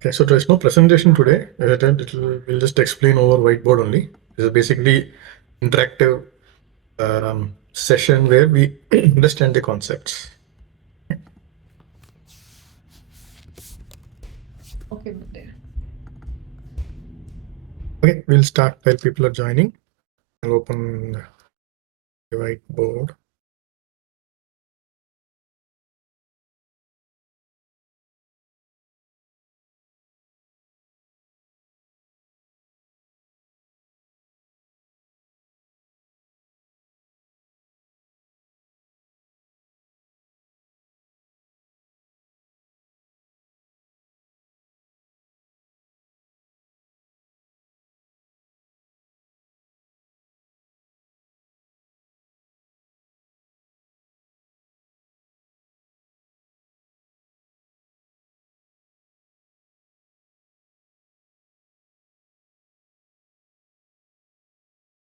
Okay, so there's no presentation today. We'll just explain over whiteboard only. This is basically interactive session where we understand the concepts. Okay. Okay, we'll start while people are joining. I'll open the whiteboard.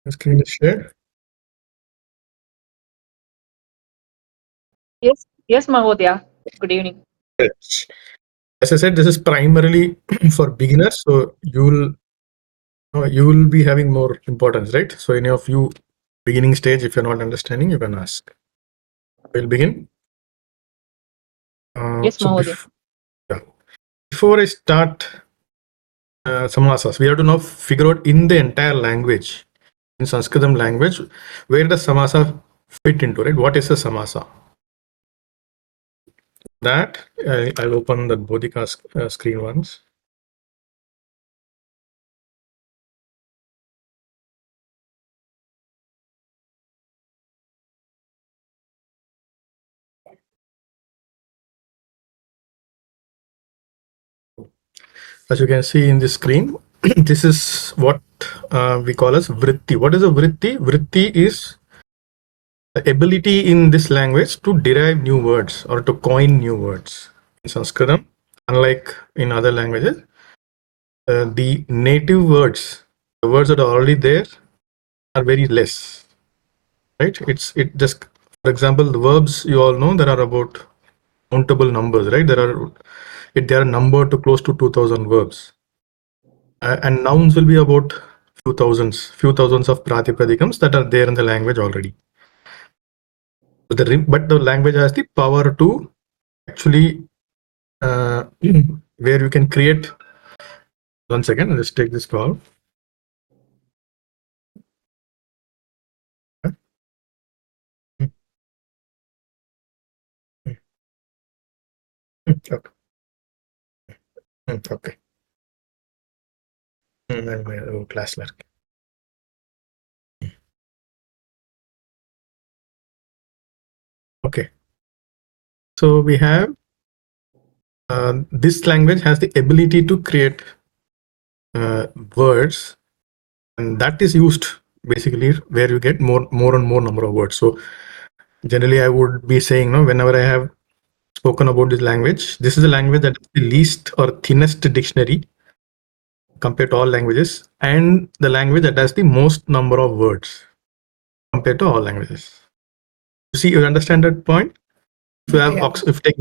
The screen is shared. Yes, Mahodaya. Good evening. Yes. As I said, this is primarily for beginners, so you will be having more importance, right? So any of you beginning stage, if you're not understanding, you can ask. We'll begin. Yes, So Mahodaya. before I start samasas, we have to now figure out in the entire language, in Sanskritam language, where does samasa fit into, right? What is a samasa? That I'll open the Bodhika screen once. As you can see in the screen, this is what we call as vritti. What is a vritti? Vritti is the ability in this language to derive new words or to coin new words. In Sanskritam, unlike in other languages, the native words, the words that are already there, are very less, right? It just, for example, the verbs, you all know there are about countable numbers, right? There are numbered to close to 2000 verbs, and nouns will be about few thousands of pratipadikams that are there in the language already. But the language has the power to actually where you can create. One second, let's take this call. Okay. Okay. Class learning. Okay. So we have this language has the ability to create words, and that is used basically where you get more and more number of words. So generally, I would be saying, no, whenever I have spoken about this language, this is a language that is the least or thinnest dictionary compared to all languages, and the language that has the most number of words compared to all languages. You see, you understand that point? If you have if you take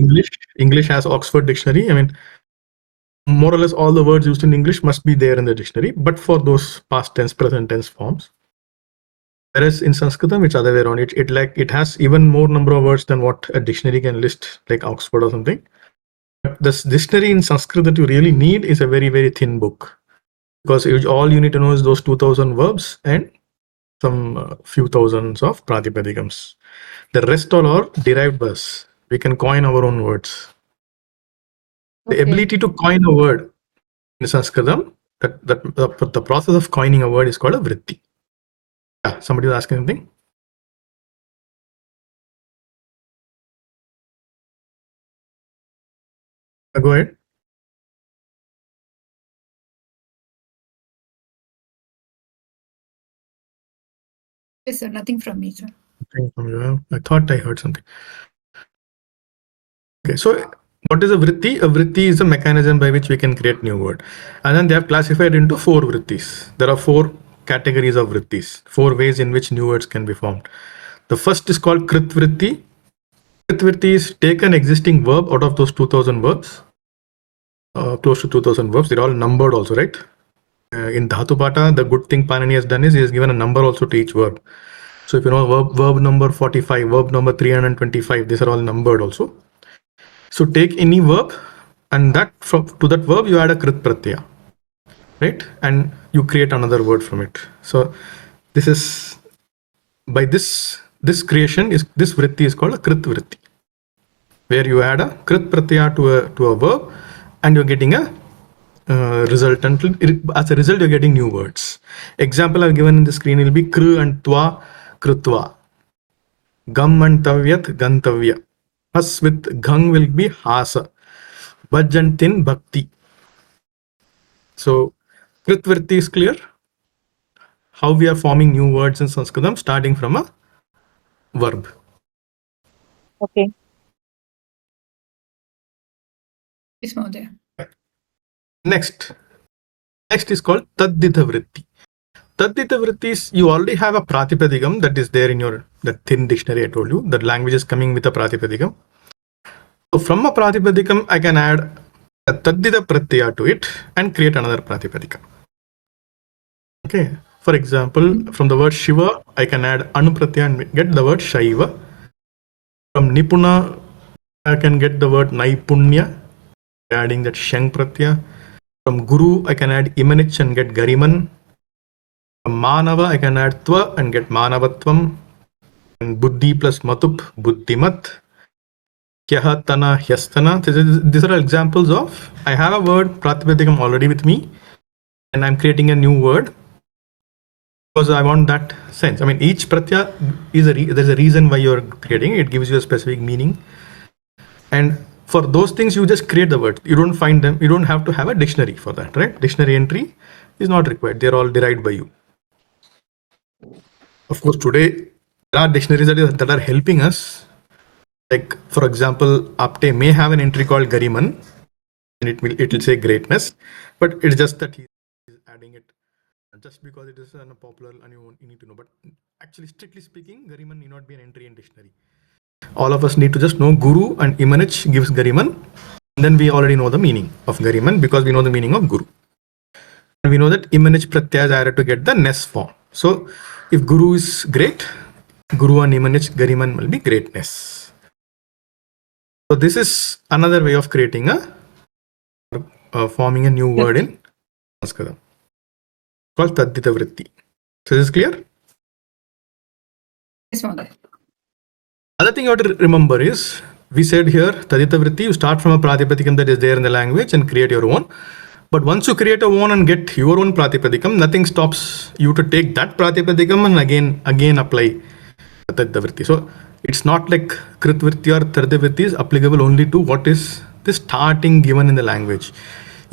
English has Oxford Dictionary. I mean, more or less all the words used in English must be there in the dictionary, but for those past tense, present tense forms. Whereas in Sanskritam, it's other way around. It has even more number of words than what a dictionary can list, like Oxford or something. But this dictionary in Sanskrit that you really need is a very, very thin book, because all you need to know is those 2000 verbs and some few thousands of pratipadikams. The rest all are derived words. We can coin our own words. The ability to coin a word in Sanskritam, the process of coining a word is called a vritti. Yeah, somebody was asking something? Go ahead. Yes, sir. Nothing from me, sir. Nothing from you. I thought I heard something. Okay, so what is a vritti? A vritti is a mechanism by which we can create new word. And then they have classified into 4 vrittis. There are 4 categories of vrittis, 4 ways in which new words can be formed. The first is called krit vritti. Krit vritti is take an existing verb out of those 2000 verbs close to 2000 verbs. They're all numbered also, right? In Dhatupata, the good thing Panini has done is he has given a number also to each verb. So if you know verb number 45, verb number 325, these are all numbered also. So take any verb and that to that verb you add a krit pratyaya, right? And you create another word from it. So this is by this creation is this vritti is called a krit vritti, where you add a krit pratyaya to a verb and you're getting a resultant. As a result, you're getting new words. Example I've given in the screen will be kru and twa, krutva. Gam and tavyat, gantavya. Has with gang will be hasa. Bhaj and tin, bhakti. So kritvirti is clear. How we are forming new words in Sanskritam starting from a verb. Okay. Yes, Mahodaya. Next is called taddita vritti. Taddita vritti is you already have a pratipadikam that is there in your that thin dictionary I told you. That language is coming with a pratipadikam. So from a pratipadikam I can add a taddita pratyaya to it and create another pratipadika. Okay. For example, from the word Shiva, I can add anupratyaya and get the word Shaiva. From Nipuna, I can get the word Naipunya, adding that Shang pratyaya. From Guru, I can add Imanich and get Gariman. From Manava, I can add Tva and get Manavatvam. And Buddhi plus Matup, Buddhimat. Kyaha Tana, Hyastana. These are examples of, I have a word Pratipadikam already with me and I'm creating a new word. Because I want that sense. I mean, each pratyaya is there's a reason why you're creating it. It gives you a specific meaning. And for those things, you just create the word. You don't find them. You don't have to have a dictionary for that, right? Dictionary entry is not required. They're all derived by you. Of course, today there are dictionaries that are helping us. Like, for example, Apte may have an entry called Gariman, and it will say greatness, but it's just that he's adding it just because it is popular and you need to know. But actually, strictly speaking, Gariman need not be an entry in dictionary. All of us need to just know Guru and Imanich gives Gariman. And then we already know the meaning of Gariman because we know the meaning of Guru. And we know that Imanich Pratyaya is added to get the Ness form. So if Guru is great, Guru and Imanich Gariman will be greatness. So this is another way of creating forming a new word in Sanskrit called Taddita Vritti. So this is clear? Yes, Mahodaya. Other thing you have to remember is, we said here, Taddita Vritti, you start from a Pratipadikam that is there in the language and create your own. But once you create a own and get your own Pratipadikam, nothing stops you to take that Pratipadikam and again apply Taddita Vritti. So it's not like Krit Vritti or Taddita Vritti is applicable only to what is the starting given in the language.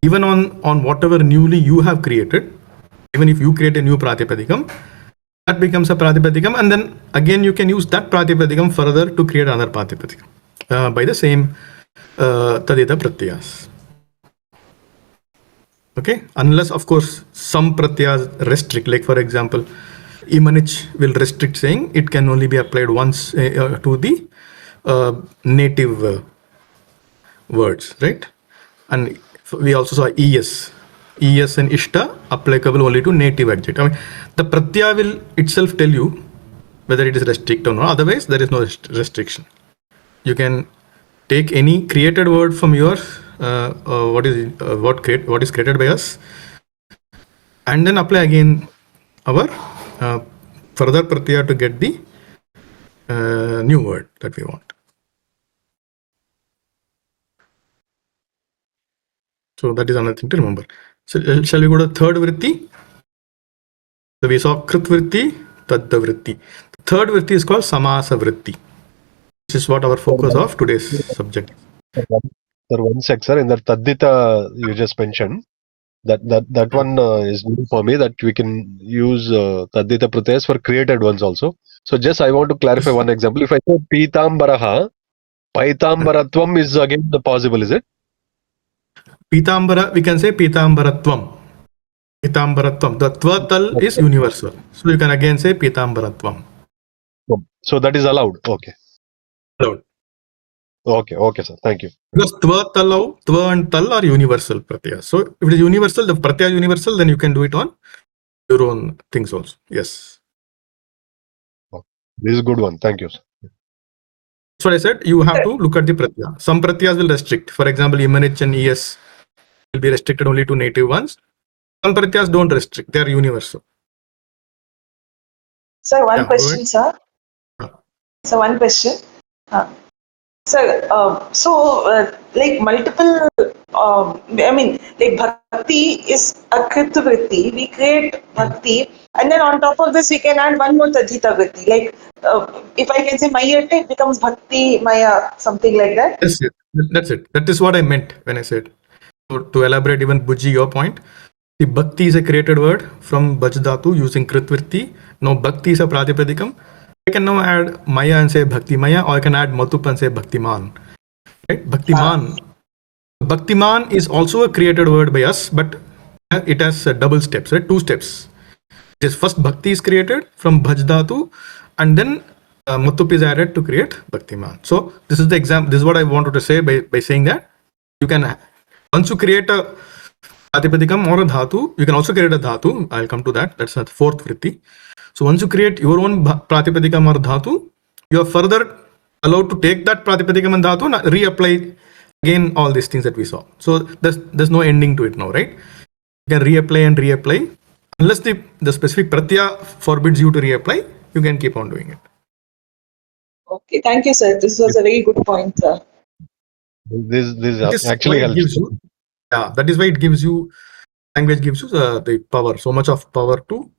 Even on whatever newly you have created, even if you create a new Pratipadikam, that becomes a Pratipadikam, and then again you can use that Pratipadikam further to create another Pratipadikam by the same Tadita Pratyas. Okay, unless of course some Pratyas restrict, like for example, Imanich will restrict saying it can only be applied once to the native words, right? And we also saw ES and Ishta applicable only to native adjective. I mean, the Pratyaya will itself tell you whether it is restricted or not. Otherwise, there is no restriction. You can take any created word from your what is created by us, and then apply again our further Pratyaya to get the new word that we want. So that is another thing to remember. So shall we go to third vritti? So we saw Krit vritti, Tadda vritti. The third vritti is called Samasa vritti. This is what our focus of today's subject is. Sir, one sec, sir. In the Taddita you just mentioned, that one is new for me, that we can use Taddita Pratyas for created ones also. So just I want to clarify one example. If I say Pitambaraha, Paitambaratvam is again possible, is it? Pitambara, we can say Pitambaratvam. Pitambaratvam. The Tvatal is universal. So you can again say Pitambaratvam. So that is allowed. Okay. Allowed. Okay, sir. Thank you. Because tva and tal are universal pratyas. So if it is universal, the pratyaya is universal, then you can do it on your own things also. Yes. This is a good one. Thank you, sir. That's what I said. You have to look at the pratyaya. Some pratyas will restrict. For example, imanh and es will be restricted only to native ones. Some pratyas don't restrict. They are universal. Sir, one Yeah, go question, ahead. sir. So one question. Sir, like multiple, like bhakti is a krita vritti. We create bhakti, and then on top of this, we can add one more tadhita vritti. Like, if I can say maya, it becomes bhakti maya, something like that. Yes, yes. That's it. That is what I meant when I said. To elaborate even Bujji, your point, the bhakti is a created word from bhajdhatu using kritvirti. Now bhakti is a pratipadikam. I can now add maya and say bhakti maya, or I can add matup and say bhaktiman. Right? Bhaktiman. Bhaktiman is also a created word by us, but it has double steps, right? 2 steps. This first bhakti is created from bhajdhatu, and then matup is added to create bhaktiman. So this is the example. This is what I wanted to say by saying that you can, once you create a pratipadikam or a dhatu, you can also create a dhatu. I'll come to that. That's the 4th vritti. So once you create your own pratipadikam or dhatu, you are further allowed to take that pratipadikam and dhatu and reapply again all these things that we saw. So there's no ending to it now, right? You can reapply and reapply. Unless the specific pratyaya forbids you to reapply, you can keep on doing it. Okay, thank you, sir. This was a very good point, sir. This actually helps. Gives you, that is why it gives you, language gives you the power, so much of power to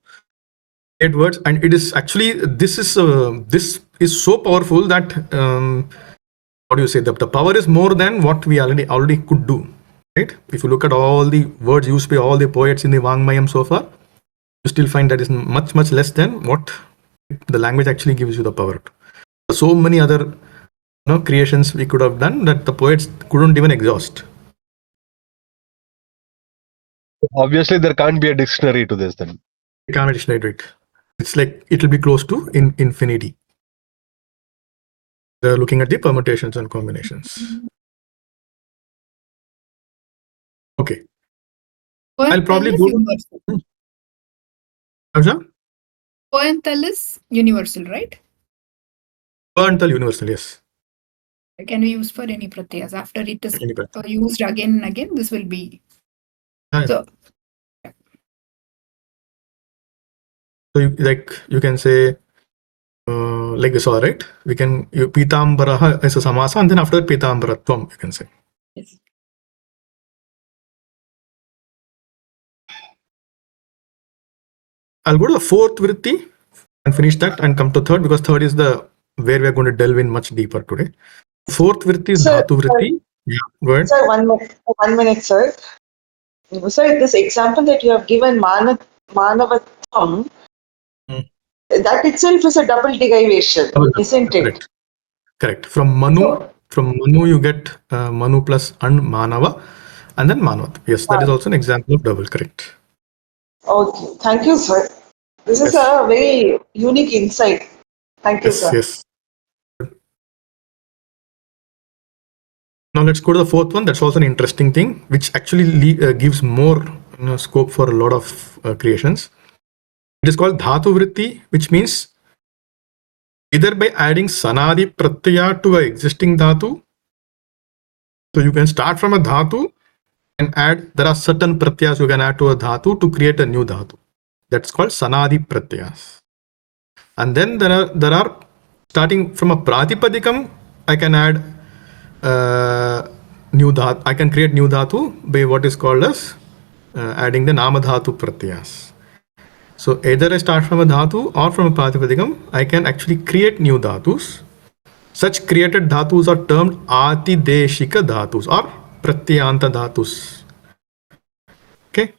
create words. And it is actually, this is so powerful that what do you say, the power is more than what we already could do, right? If you look at all the words used by all the poets in the Vangmayam so far, you still find that is much less than what the language actually gives you the power to. So many other creations we could have done that the poets couldn't even exhaust. Obviously, there can't be a dictionary to this then. You can't dictionary to it. It's like it will be close to infinity. They're looking at the permutations and combinations. Okay. I'll probably go. Poental is universal, right? Poental universal, yes. Can be used for any pratyas. After it is used again and again, this will be. So you can say like this, all right? We can pitambaraha as a samasa, and then after pitambaratvam, you can say. Yes. I'll go to the 4th vritti and finish that and come to 3rd, because 3rd is the where we are going to delve in much deeper today. 4th vritti is dhatu vritti. Yeah, go ahead. Sir, 1 minute, sir. Sir, this example that you have given, manavatvam, that itself is a double derivation, isn't it? Correct. From Manu you get Manu plus and Manava, and then Manavat. Yes, that is also an example of double. Correct. Okay, thank you, sir. This is a very unique insight. Thank you, sir. Yes. Now let's go to the 4th one. That's also an interesting thing, which actually gives more scope for a lot of creations. It is called dhatu vritti, which means either by adding sanadi pratyaya to an existing dhatu. So you can start from a dhatu and add, there are certain pratyas you can add to a dhatu to create a new dhatu. That's called sanadi pratyas. And then there are starting from a pratipadikam, I can add new dhatu. I can create new dhatu by what is called as adding the namadhatu pratyas. So either I start from a dhatu or from a pratipadikam, I can actually create new dhatus. Such created dhatus are termed atideshika dhatus or pratyanta dhatus. Okay,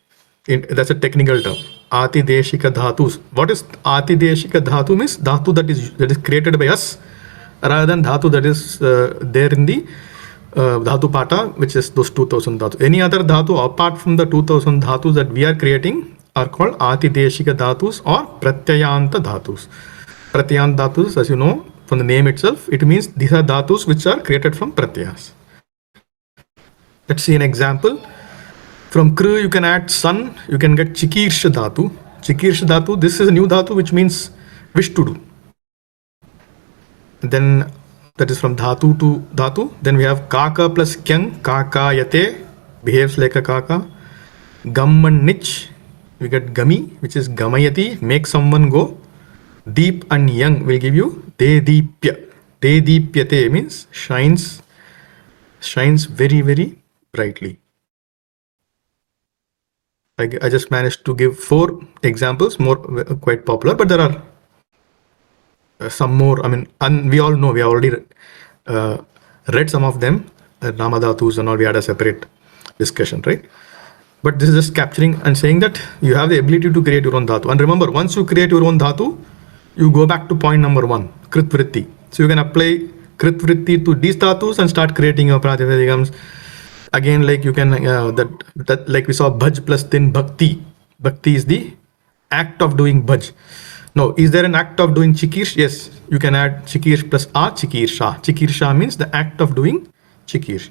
that's a technical term. Atideshika dhatus. What is atideshika dhatu? Means dhatu that is created by us, rather than dhatu that is there in the dhatu pata, which is those 2000 dhatus. Any other dhatu apart from the 2000 dhatus that we are creating are called atideshika dhatus or pratyanta dhatus. Pratyanta dhatus, as you know, from the name itself, it means these are dhatus which are created from pratyas. Let's see an example. From kru you can add sun, you can get chikirsha dhatu. Chikirsha dhatu, this is a new dhatu which means wish to do. Then that is from dhatu to dhatu. Then we have kaka plus kyang, kaka yate, behaves like a kaka. Gam and nich, we get gami, which is gamayati, make someone go. Deep and young will give you dedipya. Dedipyate means shines very, very brightly. I just managed to give 4 examples, more quite popular, but there are some more. I mean, and we all know, we have already read some of them, Ramadhatus and all, we had a separate discussion, right? But this is just capturing and saying that you have the ability to create your own dhatu. And remember, once you create your own dhatu, you go back to point number 1, krit vritti. So you can apply krit vritti to these dhatus and start creating your pratipadikams. Again, like you can, that like we saw bhaj plus tin bhakti. Bhakti is the act of doing bhaj. Now, is there an act of doing chikirsh? Yes, you can add chikirsh plus a chikirsha. Chikirsha means the act of doing chikirsh.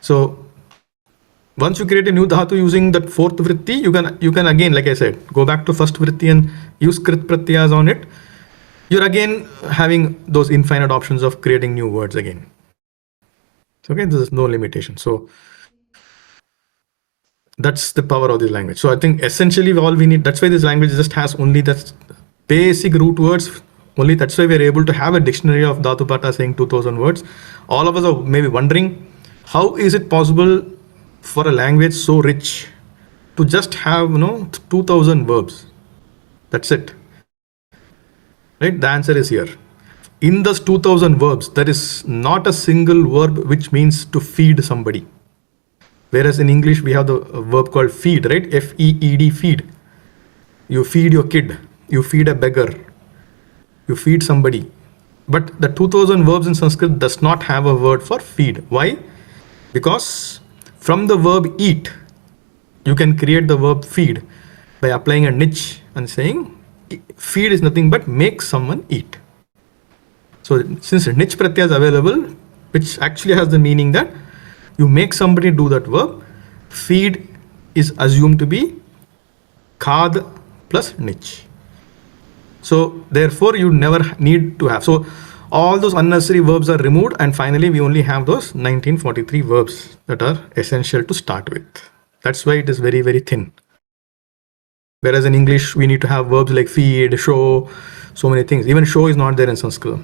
So once you create a new dhatu using that 4th vritti, you can again, like I said, go back to first vritti and use krit pratyas on it. You're again having those infinite options of creating new words again. Okay, there's no limitation. So that's the power of this language. So I think essentially all we need, that's why this language just has only that basic root words. Only that's why we're able to have a dictionary of Dhatupata saying 2000 words. All of us are maybe wondering, how is it possible for a language so rich to just have 2000 verbs? That's it, right? The answer is here. In those 2000 verbs, there is not a single verb which means to feed somebody. Whereas in English, we have the verb called feed, right? F-E-E-D, feed. You feed your kid, you feed a beggar, you feed somebody. But the 2000 verbs in Sanskrit does not have a word for feed. Why? Because from the verb eat, you can create the verb feed by applying a nich and saying feed is nothing but make someone eat. So since nich pratyaya is available, which actually has the meaning that you make somebody do that verb, feed is assumed to be khad plus nich. So therefore you never need to have. So all those unnecessary verbs are removed, and finally we only have those 1943 verbs that are essential to start with. That's why it is very, very thin. Whereas in English, we need to have verbs like feed, show, so many things. Even show is not there in Sanskrit.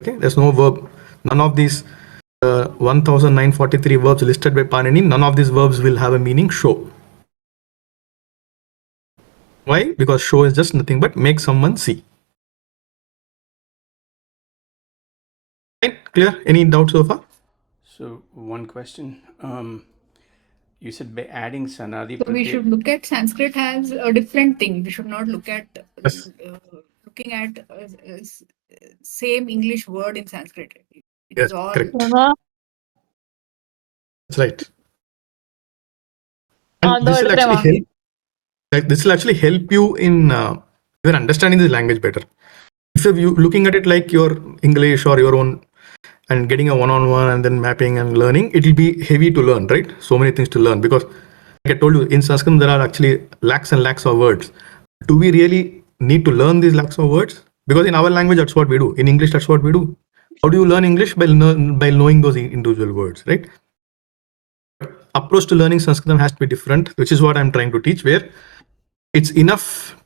Okay, there's no verb. None of these 1943 verbs listed by Panini, none of these verbs will have a meaning show. Why? Because show is just nothing but make someone see. Right? Clear? Any doubts so far? So one question. You said by adding sanadi. So we should look at Sanskrit as a different thing. We should not look at Yes. looking at same English word in Sanskrit. It Yes, is all correct. Uh-huh. That's right. And this will actually help. This will actually help you in even understanding the language better. If you're looking at it like your English or your own and getting a one-on-one and then mapping and learning, it will be heavy to learn, right? So many things to learn, because like I told you, in Sanskrit there are actually lakhs and lakhs of words. Do we really need to learn these lakhs of words? Because in our language, that's what we do. In English, that's what we do. How do you learn English? By knowing those individual words, right? Approach to learning Sanskrit has to be different, which is what I'm trying to teach, where it's enough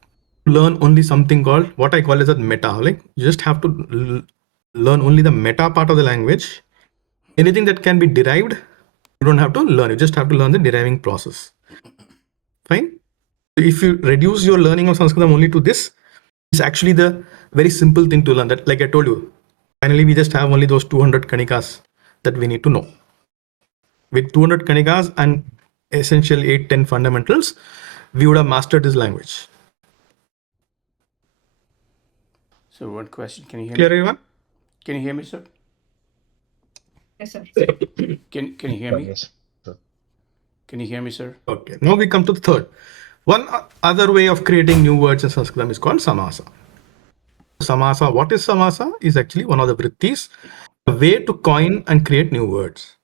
to learn only something called, what I call as a meta. Like you just have to learn only the meta part of the language. Anything that can be derived, you don't have to learn. You just have to learn the deriving process. Fine. If you reduce your learning of Sanskrit only to this, it's actually the very simple thing to learn. That, like I told you, finally we just have only those 200 kanikas that we need to know. With 200 kanikas and essential 8-10 fundamentals, we would have mastered this language. So one question. Can you hear Clear, me? everyone? Can you hear me, sir? yes, sir. Can you hear me? Yes. Can you hear me, sir? Okay. Now we come to the third. One other way of creating new words in Sanskrit is called samasa. Samasa. What is samasa? Is actually one of the vrittis, a way to coin and create new words.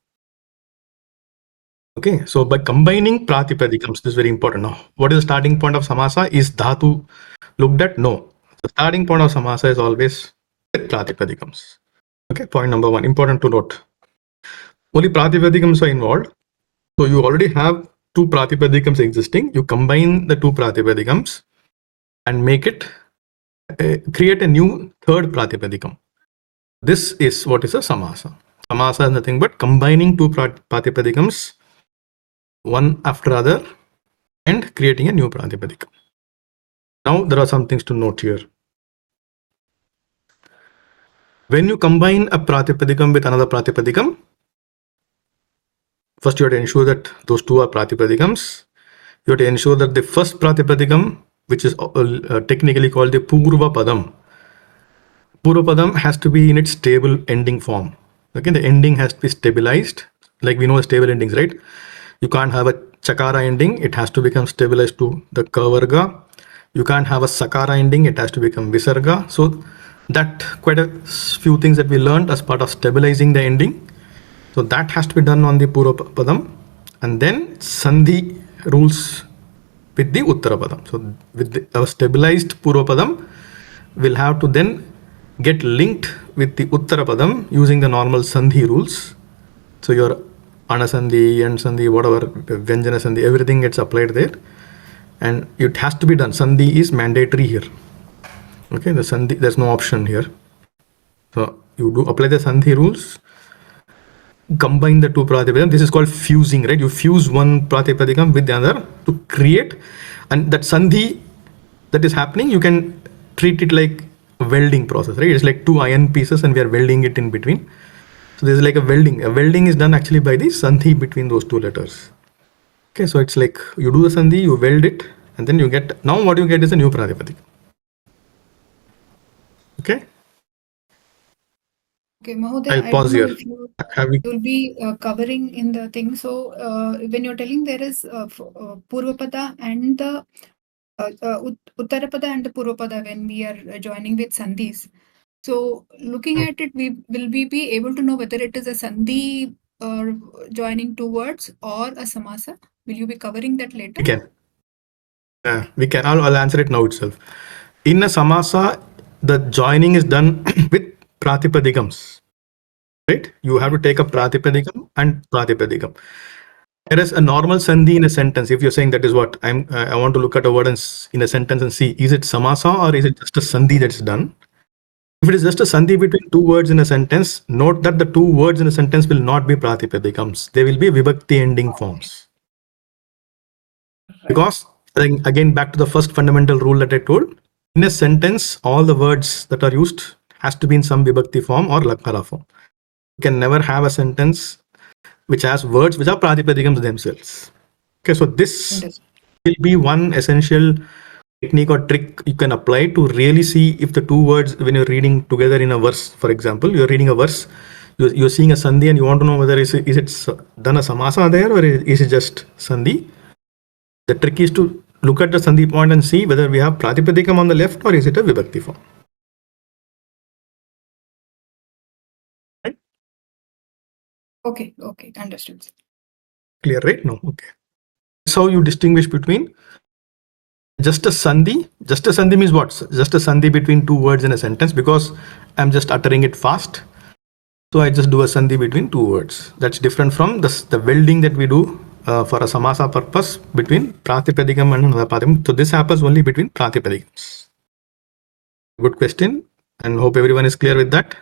Okay, so by combining pratipadikams, this is very important. Now, what is the starting point of samasa? Is dhatu looked at? No. The starting point of samasa is always with pratipadikams. Okay, point number one, important to note. Only pratipadikams are involved. So you already have two pratipadikams existing. You combine the two pratipadikams and make it, create a new third pratipadikam. This is what is a samasa. Samasa is nothing but combining two pratipadikams, one after other, and creating a new pratipadikam. Now there are some things to note here. When you combine a pratipadikam with another pratipadikam, first you have to ensure that those two are pratipadikams. You have to ensure that the first pratipadikam, which is technically called the purva padam. Purva padam has to be in its stable ending form. Okay, the ending has to be stabilized. Like we know stable endings, right? You can't have a chakara ending. It has to become stabilized to the kavarga. You can't have a sakara ending. It has to become visarga. So that quite a few things that we learned as part of stabilizing the ending. So that has to be done on the purva padam. And then sandhi rules with the uttara padam. So with a stabilized purva padam, we'll have to then get linked with the uttara padam using the normal sandhi rules. So your anasandhi, end sandhi, whatever, vyanjana sandhi, everything gets applied there. And it has to be done. Sandhi is mandatory here. Okay, the sandhi, there's no option here. So you do apply the sandhi rules, combine the two pratipadikam. This is called fusing, right? You fuse one pratipadikam with the other to create, and that sandhi that is happening, you can treat it like a welding process, right? It's like two iron pieces and we are welding it in between. So there's like a welding. A welding is done actually by the sandhi between those two letters. Okay, so it's like you do the sandhi, you weld it, and then you get, now what you get is a new pratipadikam. Okay. Okay, Mahoday, I'll I pause don't know here. if you Have we? will be covering in the thing. So when you're telling there is Purvapada and the Uttarapada and the Purvapada when we are joining with Sandhis. So looking at it, will we be able to know whether it is a Sandhi joining two words or a Samasa? Will you be covering that later? We can. I'll answer it now itself. In a samasa, the joining is done with pratipadikams, right? You have to take a pratipadikam and pratipadikam. Whereas a normal sandhi in a sentence, if you're saying that is what I want to look at a word in a sentence and see, is it samasa or is it just a sandhi that's done? If it is just a sandhi between two words in a sentence, note that the two words in a sentence will not be pratipadikams. They will be vibhakti ending forms. Because again, back to the first fundamental rule that I told, in a sentence, all the words that are used has to be in some vibhakti form or lakara form. You can never have a sentence which has words which are pratipadikams themselves. Okay, so this will be one essential technique or trick you can apply to really see if the two words, when you're reading together in a verse, for example, you're reading a verse, you're seeing a sandhi and you want to know whether is it done a samasa there or is it just sandhi. The trick is to look at the sandhi point and see whether we have pratipadikam on the left or is it a vibhakti form. Right? Okay, understood. Clear, right? No, okay. That's how you distinguish between just a sandhi. Just a sandhi means what? Just a sandhi between two words in a sentence, because I'm just uttering it fast. So I just do a sandhi between two words. That's different from the welding that we do for a samasa purpose between pratipadikam and another pratipadikam. So this happens only between pratipadikams. Good question, and hope everyone is clear with that.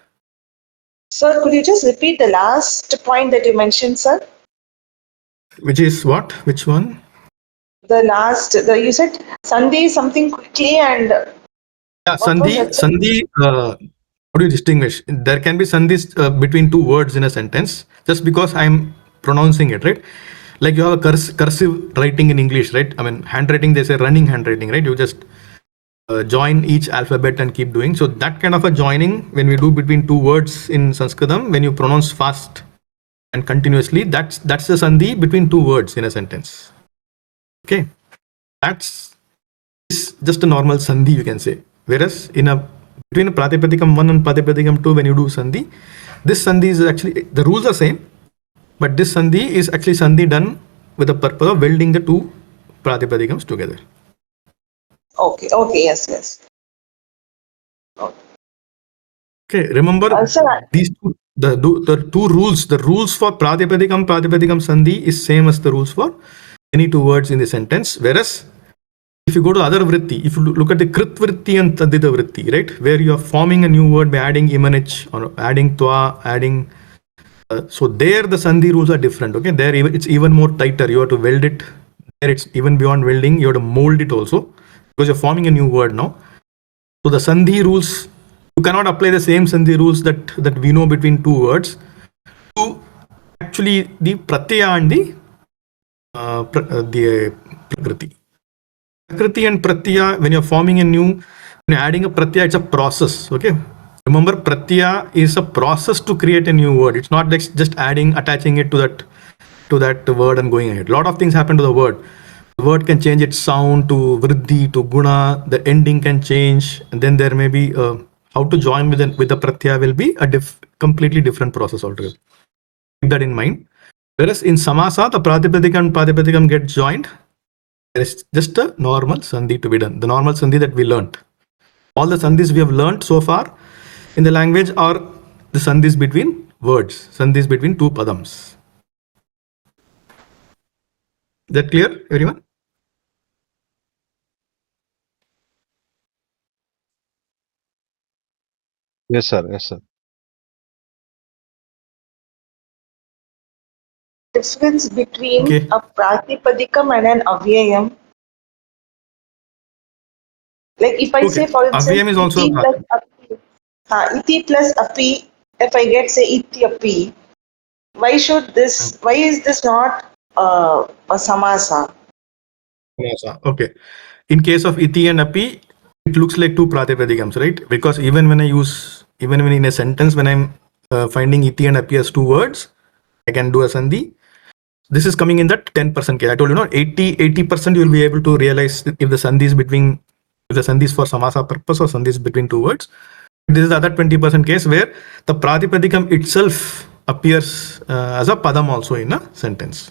Sir, could you just repeat the last point that you mentioned, sir? Which is what? Which one? The last, you said Sandhi something quickly and Yeah, sandhi. How do you distinguish? There can be sandhis between two words in a sentence just because I'm pronouncing it, right? Like you have a cursive writing in English, right? I mean, handwriting, they say running handwriting, right? You just join each alphabet and keep doing. So that kind of a joining, when we do between two words in Sanskritam, when you pronounce fast and continuously, that's the sandhi between two words in a sentence. Okay, that's just a normal sandhi, you can say. Whereas in a between Pratipadikam 1 and Pratipadikam 2, when you do Sandhi, this Sandhi is actually, the rules are same, but this Sandhi is actually Sandhi done with the purpose of welding the two Pratipadikams together. Okay, yes. Okay, remember Sir, these two, the two rules. The rules for Pratipadikam Sandhi is same as the rules for any two words in the sentence. Whereas if you go to other vritti, if you look at the Krit vritti and Tadita vritti, right, where you are forming a new word by adding imanich or adding twa, adding so there the Sandhi rules are different. Okay, there it's even more tighter. You have to weld it. There it's even beyond welding. You have to mold it also because you're forming a new word now. So the Sandhi rules, you cannot apply the same Sandhi rules that we know between two words to actually the pratyaya and the prakriti. Prakriti and pratyaya, when you're forming a new, when you're adding a pratyaya, it's a process. Okay. Remember, pratyaya is a process to create a new word. It's not like just attaching it to that word and going ahead. A lot of things happen to the word. The word can change its sound to vriddhi, to guna. The ending can change, and then there may be how to join with the pratyaya will be a completely different process altogether. Keep that in mind. Whereas in samasa, the pratipadikam and pratipadikam get joined. There is just a normal sandhi to be done. The normal sandhi that we learnt. All the sandhis we have learnt so far in the language are the sandhis between words, sandhis between two padams. Is that clear, everyone? Yes, sir. difference between Okay. a Pratipadikam and an Avyayam. Like if I Okay. say, for instance, Avyayam is also iti a plus api, iti plus api, if I get say iti api, why is this not a samasa? Okay. In case of iti and api, it looks like two pratipadikams, right? Because even when in a sentence, when I'm finding iti and api as two words, I can do a sandhi. This is coming in that 10% case. I told you, 80% you will be able to realize if the sandhi is for samasa purpose or sandhi is between two words. This is the other 20% case where the pratipadikam itself appears as a padam also in a sentence.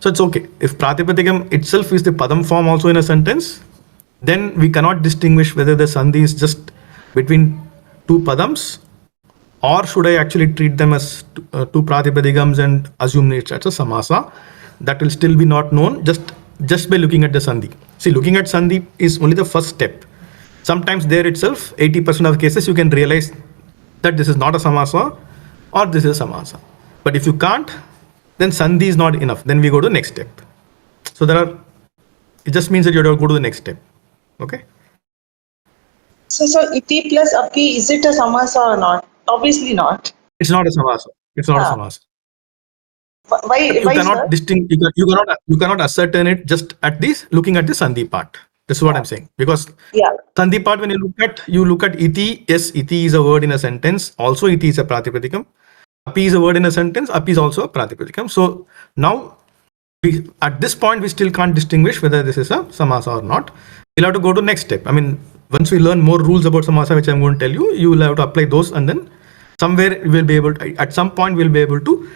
So it's okay. If pratipadikam itself is the padam form also in a sentence, then we cannot distinguish whether the sandhi is just between two padams or should I actually treat them as two pratipadikams and assume it's a samasa. That will still be not known just by looking at the sandhi. See, looking at sandhi is only the first step. Sometimes there itself, 80% of cases, you can realize that this is not a samasa or this is a samasa. But if you can't, then sandhi is not enough. Then we go to the next step. So it just means that you have to go to the next step. Okay. So iti plus api, is it a samasa or not? Obviously not. It's not a samasa. It's not a samasa. Why, But you sir? cannot you cannot ascertain it just at this looking at the sandhi part. This is what I'm saying. Because sandhi part, when you look at iti, yes, iti is a word in a sentence. Also, iti is a pratipadikam. Api is a word in a sentence. Api is also a pratipadikam. So now at this point we still can't distinguish whether this is a samasa or not. We'll have to go to next step. I mean, once we learn more rules about samasa, which I'm going to tell you, you will have to apply those, and then somewhere we'll be able to, at some point we'll be able to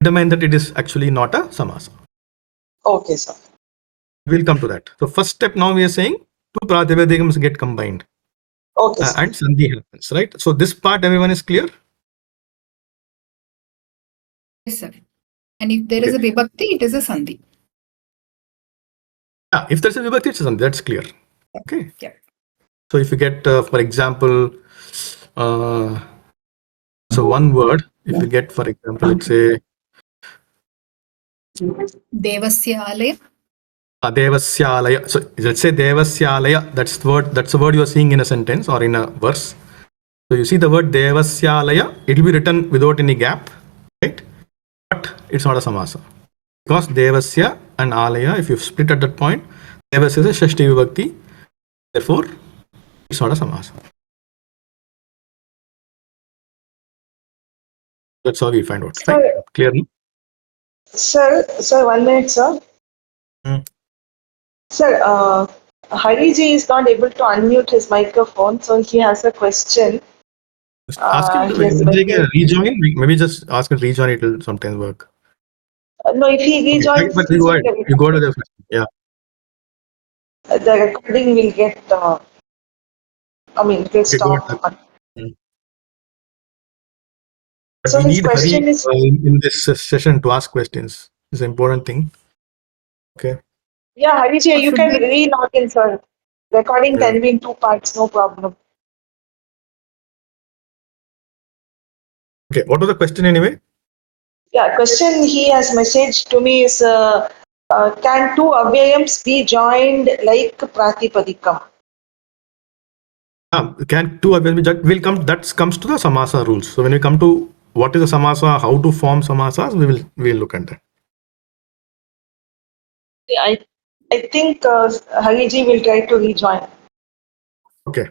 determine that it is actually not a samasa. Okay, sir. We'll come to that. So first step, now we are saying two pratipadikams get combined. Okay, sir. And sandhi happens, right? So this part, everyone is clear? Yes, sir. And if there is a vibhakti, it is a sandhi. Yeah, if there's a vibhakti, it's a sandhi. That's clear. Okay. Yeah. So if you get, for example, so one word, if you get, for example, let's say Devasya alaya. Devasyalaya. So let's say Devasyalaya. That's the word you are seeing in a sentence or in a verse. So you see the word Devasyalaya. It will be written without any gap, right? But it's not a samasa because Devasya and Alaya, if you split at that point, Devasya is a Shashti Vibhakti. Therefore, it's not a samasa. That's how we find out. Right? Clearly? Sir, 1 minute, sir. Hmm. Sir, Hariji is not able to unmute his microphone, so he has a question. Just ask him to He has messaged. rejoin. Maybe just ask him to rejoin. It will sometimes work. No, if he Okay, rejoins, but you go ahead. You go to the question. Yeah. the recording will get, it will Okay, go stop. ahead. But So we his need Hari question is, in this session to ask questions. It's an important thing. Okay. yeah, Hariji, Or you should can we- re-log in, sir. Recording Yeah. can be in 2 parts, no problem. Okay. What was the question anyway? Yeah, question he has messaged to me is, can two avyayams be joined like pratipadikam? Can two when will come, that comes to the samasa rules. So when we come to what is a samasa, how to form samasas, we'll look at that. I think Hariji will try to rejoin. Okay.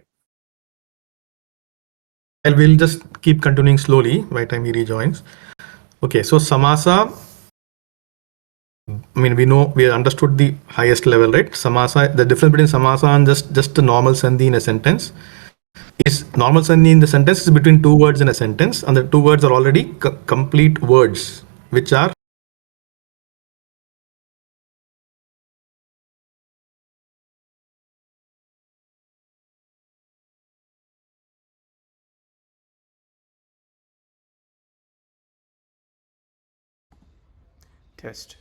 And we'll just keep continuing slowly by the time he rejoins. Okay, so samasa, I mean, we understood the highest level, right? Samasa, the difference between samasa and just a normal sandhi in a sentence is normal sandhi in the sentence is between two words in a sentence, and the two words are already complete words, which are Test.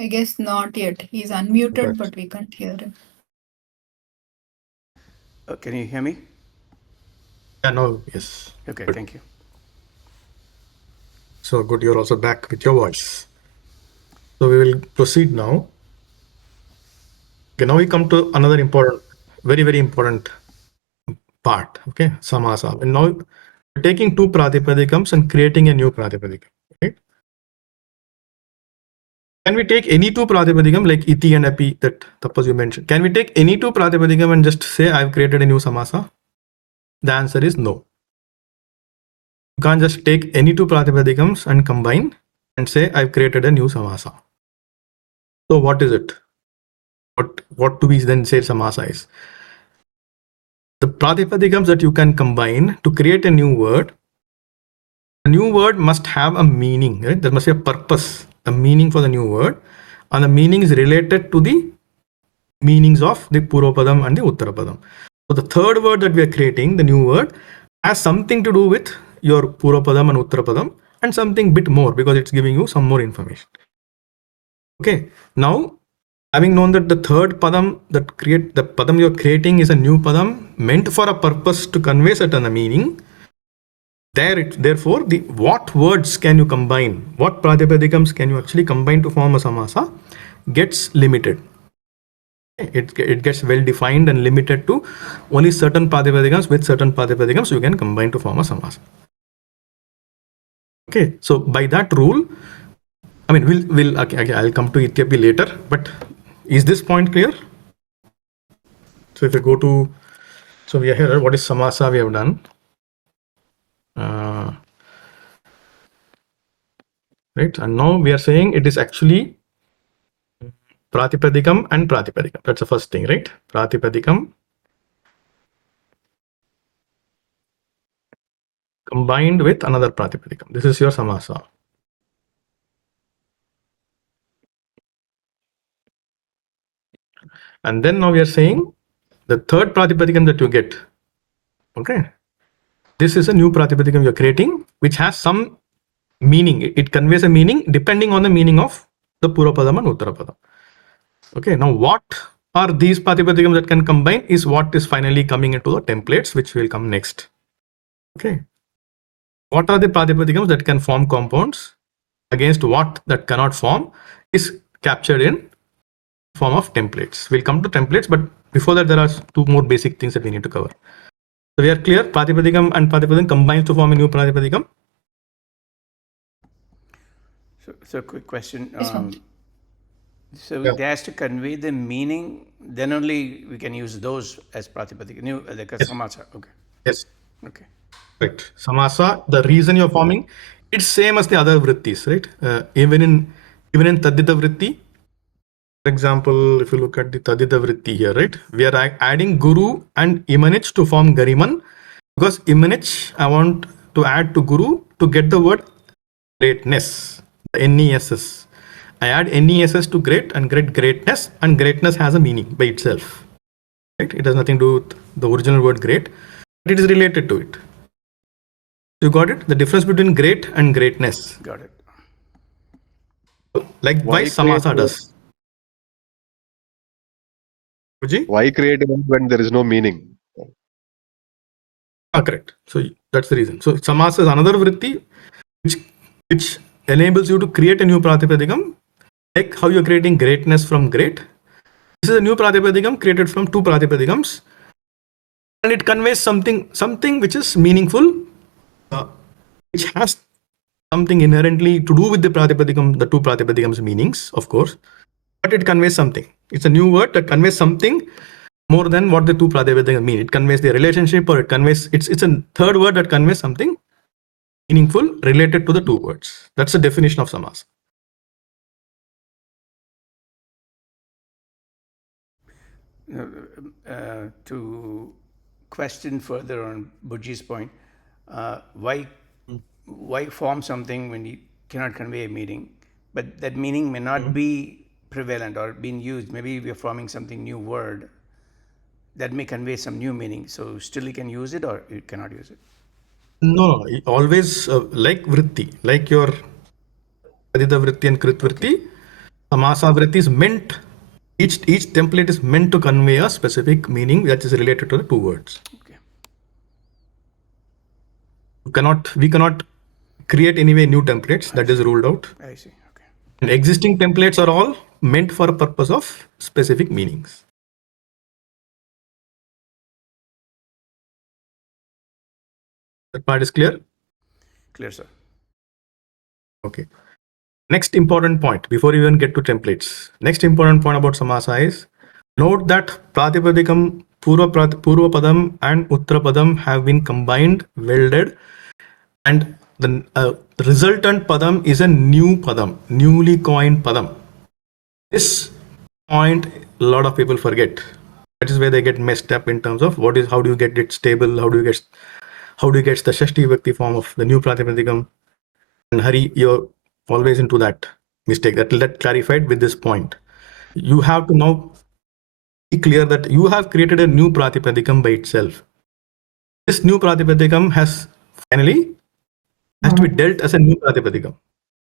I guess not yet. He's unmuted, Okay. but we can't hear him. Can you hear me? Yeah, no, yes. Okay, Good. thank you. So good, you're also back with your voice. So we will proceed now. Okay, now we come to another important, very, very important part. Okay, samasa. And now we're taking two pratipadikams and creating a new pratipadikam. Right? Can we take any two pratipadikam like iti and api that Tapas you mentioned? Can we take any two pratipadikam and just say I've created a new samasa? The answer is no. You can't just take any two pratipadikams and combine and say I've created a new samasa. So what is it? What do we then say samasa is? The pratipadikams that you can combine to create a new word. A new word must have a meaning, right? There must be a purpose, a meaning for the new word, and the meaning is related to the meanings of the Purvapadam and the Uttarapadam. So the third word that we are creating, the new word, has something to do with your Purvapadam and Uttarapadam and something bit more because it's giving you some more information. Okay, now having known that the third padam the padam you're creating is a new padam meant for a purpose to convey certain meaning, therefore what words can you combine, what pratipadikams can you actually combine to form a samasa gets limited. It gets well defined and limited to only certain pratipadikams. With certain pratipadikams you can combine to form a samasa. Okay, so by that rule, I mean okay, I'll come to ityapi later, but is this point clear? So if we go to, so we are here, what is samasa we have done? Right, and now we are saying it is actually pratipadikam and pratipadikam. That's the first thing, right? Pratipadikam combined with another pratipadikam. This is your samasa. And then now we are saying the third pratipadikam that you get, okay, this is a new pratipadikam you're creating, which has some meaning. It conveys a meaning depending on the meaning of the Purvapadam and Uttarapadam. Okay, now what are these pratipadikams that can combine is what is finally coming into the templates, which will come next. Okay, what are the pratipadikams that can form compounds against what that cannot form is captured in form of templates. We'll come to templates, but before that, there are two more basic things that we need to cover. So we are clear. Pratipadikam and Pratipadikam combines to form a new Pratipadikam. So quick question. Yes, ma'am. So Yeah. it has to convey the meaning, then only we can use those as Pratipadika, new, like a Yes. Samasa. Okay. Yes. Okay. Correct. Samasa, the reason you're forming, it's same as the other vrittis, right? Even in Tadita vritti, for example, if you look at the Tadita vritti here, right? We are adding Guru and Imanich to form Gariman, because Imanich, I want to add to Guru to get the word greatness, the NESS. I add NESS to great and greatness, and greatness has a meaning by itself. Right? It has nothing to do with the original word great, but it is related to it. You got it? The difference between great and greatness. Got it. Likewise, Samasa does. Puji? Why create a word when there is no meaning? Correct. So that's the reason. So Samasa is another vritti which enables you to create a new Pratipadikam, like how you're creating greatness from great. This is a new Pratipadikam created from two Pratipadikams, and it conveys something which is meaningful, which has something inherently to do with the Pratipadikam, the two Pratipadikams meanings, of course, but it conveys something. It's a new word that conveys something more than what the two Pratipadikam mean. It conveys the relationship, or it conveys, it's a third word that conveys something meaningful related to the two words. That's the definition of Samasa. To question further on Buji's point, why form something when you cannot convey a meaning, but that meaning may not be prevalent or being used. Maybe we are forming something new word that may convey some new meaning. So still you can use it or you cannot use it. No, always like vritti, like your Adita vritti and Krit vritti, Samasa vritti is meant, each template is meant to convey a specific meaning that is related to the two words. Okay. We cannot create anyway new templates. That is ruled out. I see. Okay. And existing templates are all meant for a purpose of specific meanings. That part is clear? Clear, sir. Okay. Next important point before you even get to templates. Next important point about Samasa is note that Pratipadikam, Purva Padam and Uttara Padam have been combined, welded, and the resultant Padam is a new Padam, newly coined Padam. This point a lot of people forget. That is where they get messed up in terms of how do you get it stable, how do you get the Shashti Vibhakti form of the new Pratipadikam. And Hari, you're always into that mistake. That clarified with this point. You have to now be clear that you have created a new Pratipadikam by itself. This new Pratipadikam has to be dealt as a new Pratipadikam.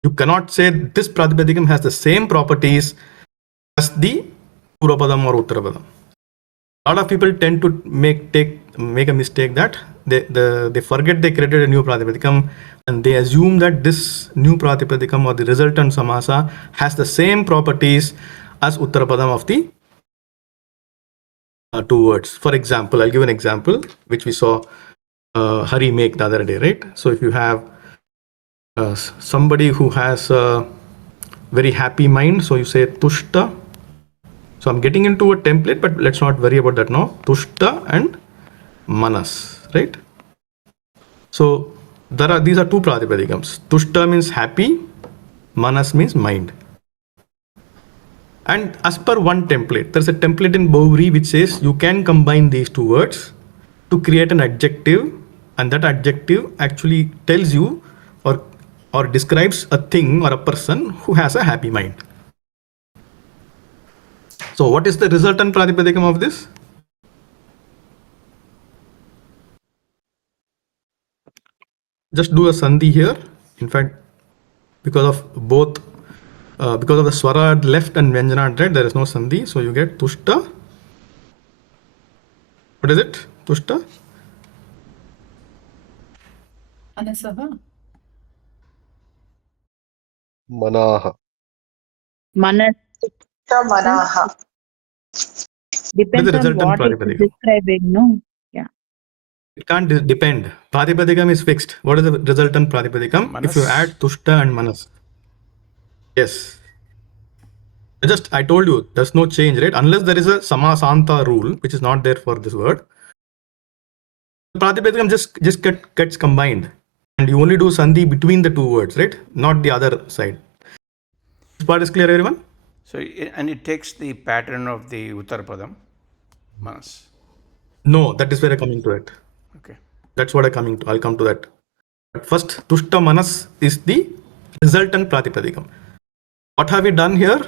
You cannot say this Pratipadikam has the same properties as the Purvapadam or Uttarapadam. A lot of people tend to make a mistake that they forget they created a new Pratipadikam and they assume that this new Pratipadikam or the resultant Samasa has the same properties as Uttarapadam of the two words. For example, I'll give an example which we saw Hari make the other day, right? So if you have somebody who has a very happy mind, so you say Tushta. So I'm getting into a template, but let's not worry about that now. Tushta and Manas, right? So these are two Pratipadikams. Tushta means happy, Manas means mind. And as per one template, there's a template in Bovri which says you can combine these two words to create an adjective, and that adjective actually tells you or describes a thing or a person who has a happy mind. So what is the resultant Pratipadikam of this? Just do a sandhi here. In fact, because of both, because of the swara at left and vyanjana at right, there is no sandhi. So you get tushta. What is it? Tushta? Manasaha. Manaha. Manas. Manaha. Depends on resultant what it is Pratipadikam. describing, no? It can't depend. Pratipadikam is fixed. What is the resultant Pratipadikam? Manas. If you add Tushta and Manas. Yes. I told you, there's no change, right? Unless there is a Samasanta rule, which is not there for this word. Pratipadikam just gets combined. And you only do Sandhi between the two words, right? Not the other side. This part is clear, everyone? So, and it takes the pattern of the Uttarapadam, Manas. No, that is where I'm coming to it. Okay. That's what I'm coming to. I'll come to that. But first, Tushta Manas is the resultant Pratipadikam. What have we done here?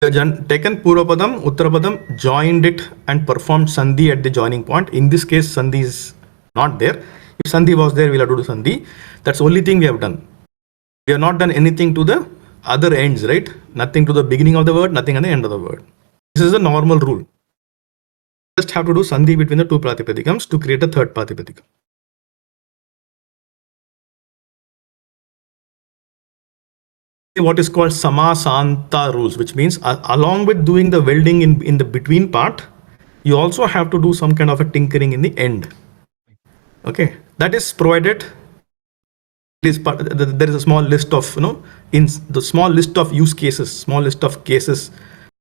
We have taken Purvapadam, Uttarapadam, joined it and performed Sandhi at the joining point. In this case, Sandhi is not there. If Sandhi was there, we'll have to do Sandhi. That's the only thing we have done. We have not done anything to the other ends, right? Nothing to the beginning of the word, nothing at the end of the word. This is a normal rule. Just have to do Sandhi between the two Pratipadikams to create a third Pratipadikam. What is called Samasanta rules, which means along with doing the welding in the between part, you also have to do some kind of a tinkering in the end. Okay, that is provided. There is a small list of, in the small list of use cases, small list of cases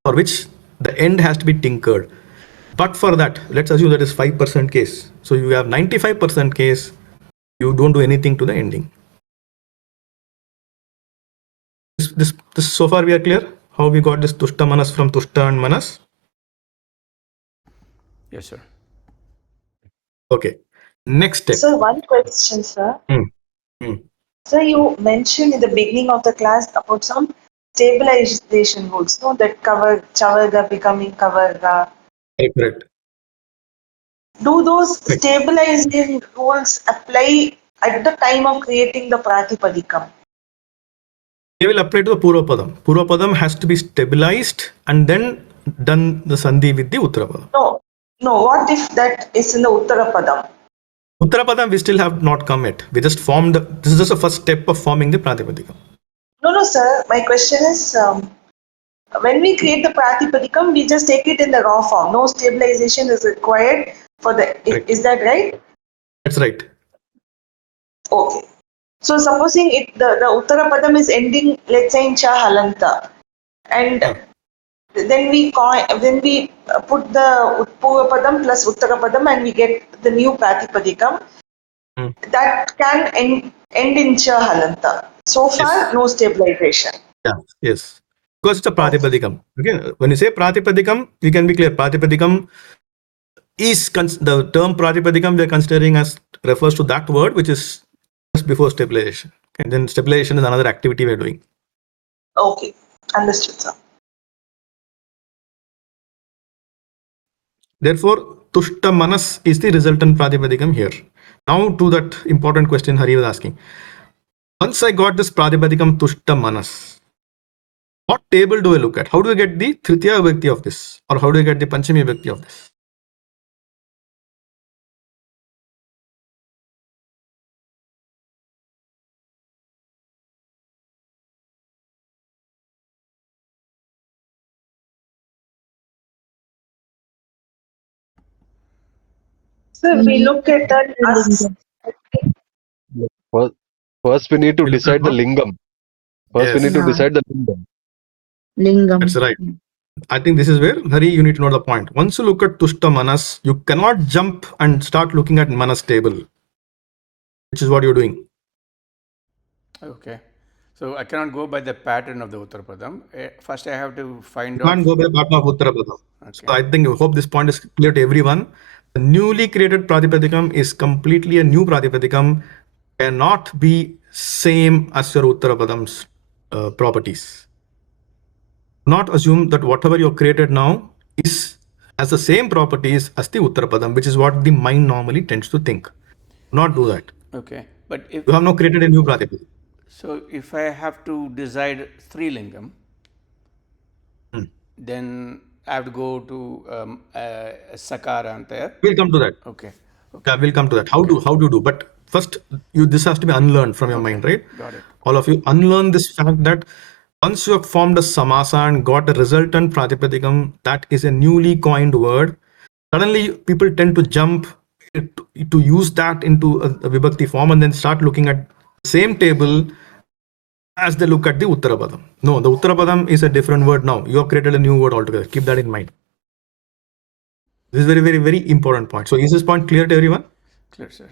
for which the end has to be tinkered. But for that, let's assume that is 5% case. So you have 95% case, you don't do anything to the ending. This so far we are clear how we got this Tushta Manas from Tushta and Manas? Yes, sir. Okay. Next step. So one question, sir. Hmm. So you mentioned in the beginning of the class about some stabilization rules, no? That cover Chavarga becoming Kavarga. Correct. Do those stabilizing rules apply at the time of creating the Pratipadikam? They will apply to the Purvapadam. Purvapadam has to be stabilized and then done the Sandhi with the Uttarapadam. No. What if that is in the Uttarapadam? Uttarapadam we still have not come yet. We just formed, this is just the first step of forming the Pratipadikam. No, sir. My question is, when we create the Pratipadikam, we just take it in the raw form. No stabilization is required for the. Is that right? That's right. Okay. So supposing the Uttarapadam is ending, let's say in Cha Halanta, and then we put the Purvapadam plus Uttarapadam and we get the new Pratipadikam. That can end in Cha Halanta. So far, no stabilization. Yeah. Yes. Because it's a Pratipadikam. Okay. When you say Pratipadikam, you can be clear. Pratipadikam is the term Pratipadikam we are considering as refers to that word which is just before stabilization. And then stabilization is another activity we are doing. Okay. Understood, sir. Therefore, Tushta Manas is the resultant Pratipadikam here. Now to that important question Hari was asking. Once I got this Pratipadikam Tushta Manas, what table do I look at? How do I get the Tritiya Vibhakti of this? Or how do I get the Panchami Vibhakti of this? So we look at that as First, we need to decide the lingam. First, we need to decide the lingam. Lingam. That's right. I think this is where, Hari, you need to know the point. Once you look at Tushta Manas, you cannot jump and start looking at Manas table, which is what you're doing. Okay. So I cannot go by the pattern of the Uttarapadam. First, I have to find You out. can't go by the pattern of Uttarapadam. Okay. So I hope this point is clear to everyone. The newly created Pratipadikam is completely a new Pratipadikam, cannot be same as your Uttarapadam's properties. Not assume that whatever you have created now is has the same properties as the Uttarapadam, which is what the mind normally tends to think. Not do that. Okay. But if You have now created a new Pratipadikam. so, if I have to decide three lingam, then I have to go to Sakara and there. We'll come to that. Okay. Yeah, we'll come to that. How do you do? But first, this has to be unlearned from your mind, right? Got it. All of you unlearn this fact that Once you have formed a samasa and got a resultant pratipadikam, that is a newly coined word. Suddenly, people tend to jump to use that into a vibhakti form and then start looking at the same table as they look at the uttarapadam. No, the uttarapadam is a different word now. You have created a new word altogether. Keep that in mind. This is very, very, very important point. So is this point clear to everyone? Clear, sir.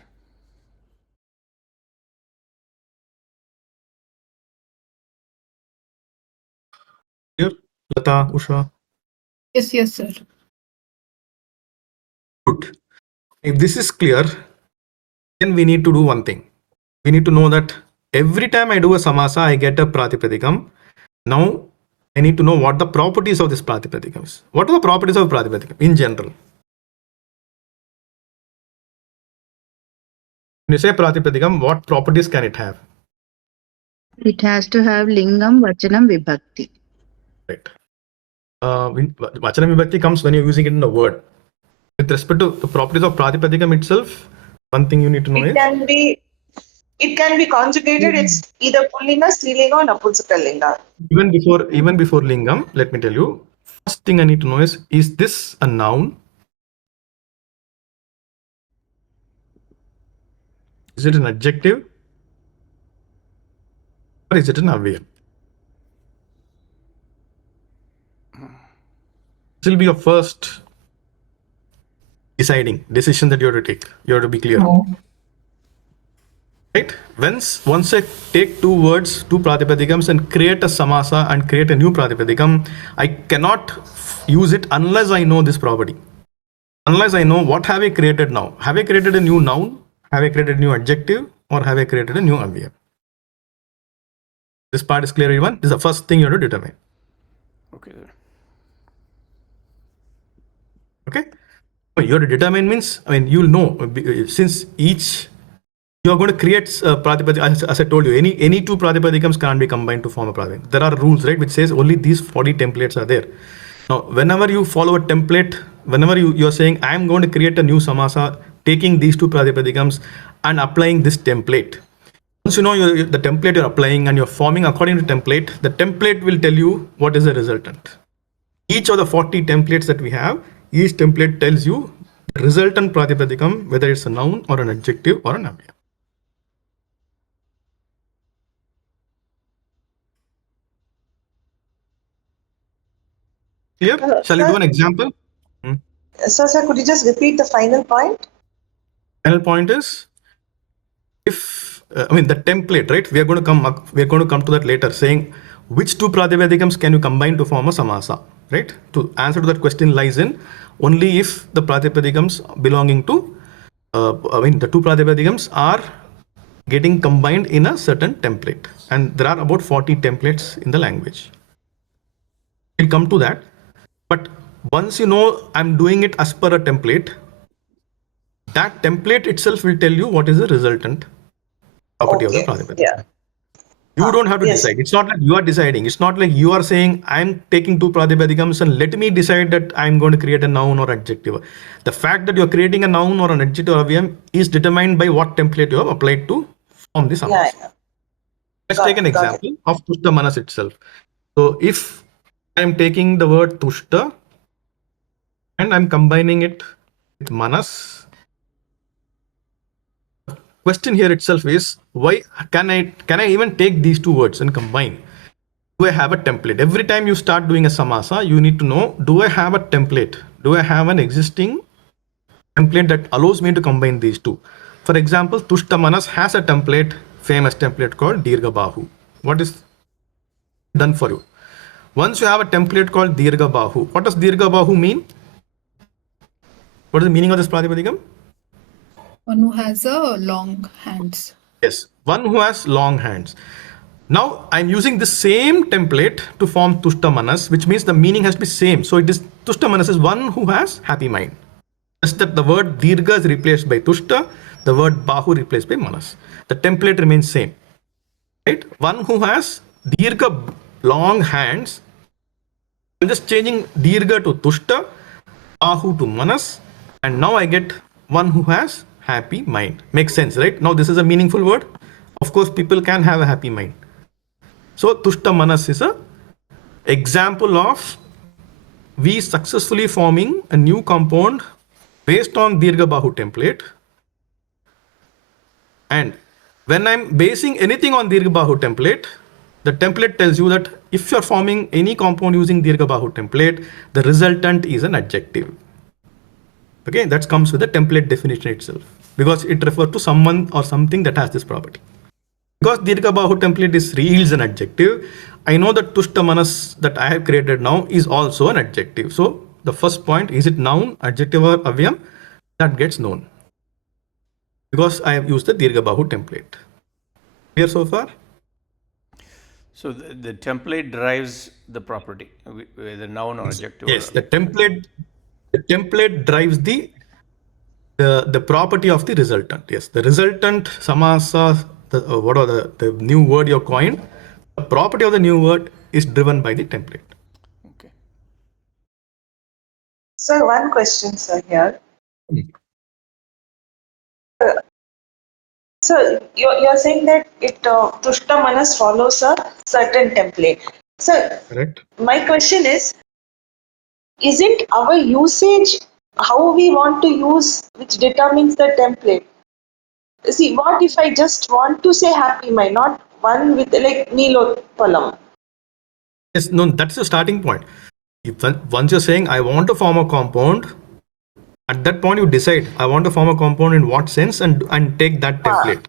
Clear? Lata, Usha? Yes, sir. Good. If this is clear, then we need to do one thing. We need to know that every time I do a samasa, I get a pratipadikam. Now, I need to know what the properties of this pratipadikam is. What are the properties of pratipadikam in general? When you say pratipadikam, what properties can it have? It has to have lingam, vachanam, vibhakti. Right. Vachanam vibhakti comes when you're using it in a word. With respect to the properties of pratipadikam itself, one thing you need to know is it can be conjugated. It's either pullinga, strilinga, or napumsakalinga. even before lingam, let me tell you. First thing I need to know is this a noun? Is it an adjective? Or is it an avya? This will be your first decision that you have to take. You have to be clear. Right? Once I take two words, two pratipadikams, and create a samasa and create a new pratipadikam, I cannot use it unless I know this property. Unless I know what have I created now. Have I created a new noun? Have I created a new adjective? Or have I created a new avya? This part is clear, everyone? This is the first thing you have to determine. Okay, sir. Okay? You have to determine means, you'll know, since each you are going to create pratipadikam, as I told you, any two pratipadikams can't be combined to form a pratipadikam. There are rules, right, which says only these 40 templates are there. Now, whenever you follow a template, whenever you're saying, I'm going to create a new samasa, taking these two pratipadikams and applying this template. Once you know the template you're applying and you're forming according to template, the template will tell you what is the resultant. Each of the 40 templates that we have, each template tells you the resultant pratipadikam, whether it's a noun or an adjective or an avya. Clear? Shall we do an example? Sir, could you just repeat the final point? Final point is, if the template, right? We're going to come to that later, saying which two pratipadikams can you combine to form a samasa, right? To answer to that question lies in only if the pratipadikams belonging to the two pratipadikams are getting combined in a certain template, and there are about 40 templates in the language. We'll come to that. But once you know I'm doing it as per a template, that template itself will tell you what is the resultant property of the pratipadikam. Yeah. You don't have to decide. It's not like you are deciding. It's not like you are saying, I'm taking two pratipadikams and let me decide that I'm going to create a noun or adjective. The fact that you're creating a noun or an adjective or avya is determined by what template you have applied to form the samasa. Yeah. Let's take an example of tushta manas itself. So if I'm taking the word tushta and I'm combining it with manas, question here itself is, why can I even take these two words and combine? Do I have a template? Every time you start doing a samasa, you need to know, do I have a template? Do I have an existing template that allows me to combine these two? For example, tushta manas has a template, famous template called dirgha bahu. What is done for you? Once you have a template called dirgha bahu, what does dirgha bahu mean? What is the meaning of this pratipadikam? One who has a long hands. Yes, one who has long hands. Now I'm using the same template to form tushta manas, which means the meaning has to be same. So it is tushta manas is one who has happy mind. Just that the word dirgha is replaced by tushta, the word bahu replaced by manas. The template remains same. Right? One who has dirgha, long hands. I'm just changing dirgha to tushta, bahu to manas, and now I get one who has happy mind. Makes sense, right? Now this is a meaningful word. Of course, people can have a happy mind. So tushta manas is a example of we successfully forming a new compound based on Dirgha Bahu template. And when I'm basing anything on Dirgha Bahu template, the template tells you that if you're forming any compound using Dirgha Bahu template, the resultant is an adjective. Okay, that comes with the template definition itself because it refers to someone or something that has this property. Because Dirgha Bahu template yields an adjective, I know that tushta manas that I have created now is also an adjective. So the first point, is it noun, adjective or avyam? That gets known because I have used the Dirgha Bahu template. Clear so far? So the template drives the property, whether noun or adjective. Yes, the template drives the property of the resultant. Yes, the resultant samasa, what are the new word you coined, the property of the new word is driven by the template. Okay. Sir, one question, sir, here. So you're saying that it tushta manas follows a certain template. Sir, Correct. my question is, isn't our usage how we want to use which determines the template? See, what if I just want to say happy mind, not one with like Nilotpalam? Yes, no, that's the starting point. Once you're saying I want to form a compound, at that point you decide I want to form a compound in what sense and take that template.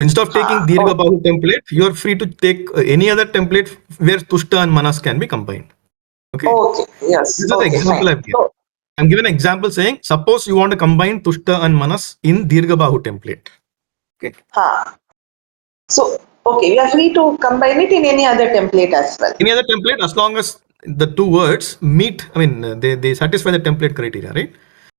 Instead of taking Dirgha Bahu template, you are free to take any other template where tushta and manas can be combined. Okay. Okay, yes. This is an example I've given. I'm giving an example saying, suppose you want to combine tushta and manas in Dirgha Bahu template. Okay. So, okay, we are free to combine it in any other template as well. Any other template, as long as the two words meet, I mean, they satisfy the template criteria, right?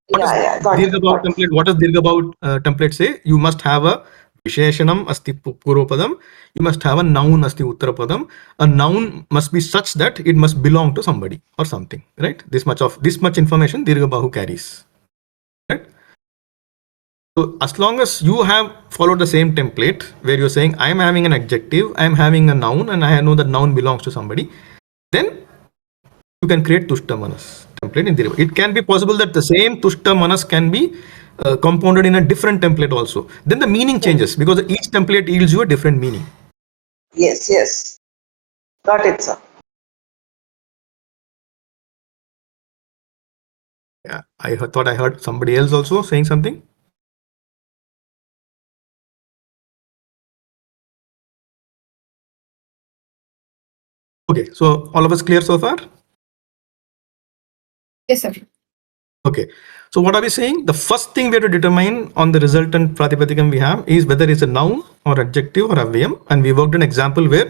What does Dirgha Bahu template? What does Dirgha Bahu template say? You must have a Visheshanam asti Purvapadam. You must have a noun asti Uttarapadam. A noun must be such that it must belong to somebody or something, right? This much information Dirgha Bahu carries, right? So as long as you have followed the same template where you're saying I'm having an adjective, I'm having a noun, and I know that noun belongs to somebody, then you can create tushta manas template in Dirgha. It can be possible that the same tushta manas can be compounded in a different template also. Then the meaning changes because each template yields you a different meaning. Yes, yes. Got it, sir. Yeah, I thought I heard somebody else also saying something. Okay, so all of us clear so far? Yes, sir. Okay, so what are we saying? The first thing we have to determine on the resultant pratipadikam we have is whether it's a noun or adjective or avyam. And we worked an example where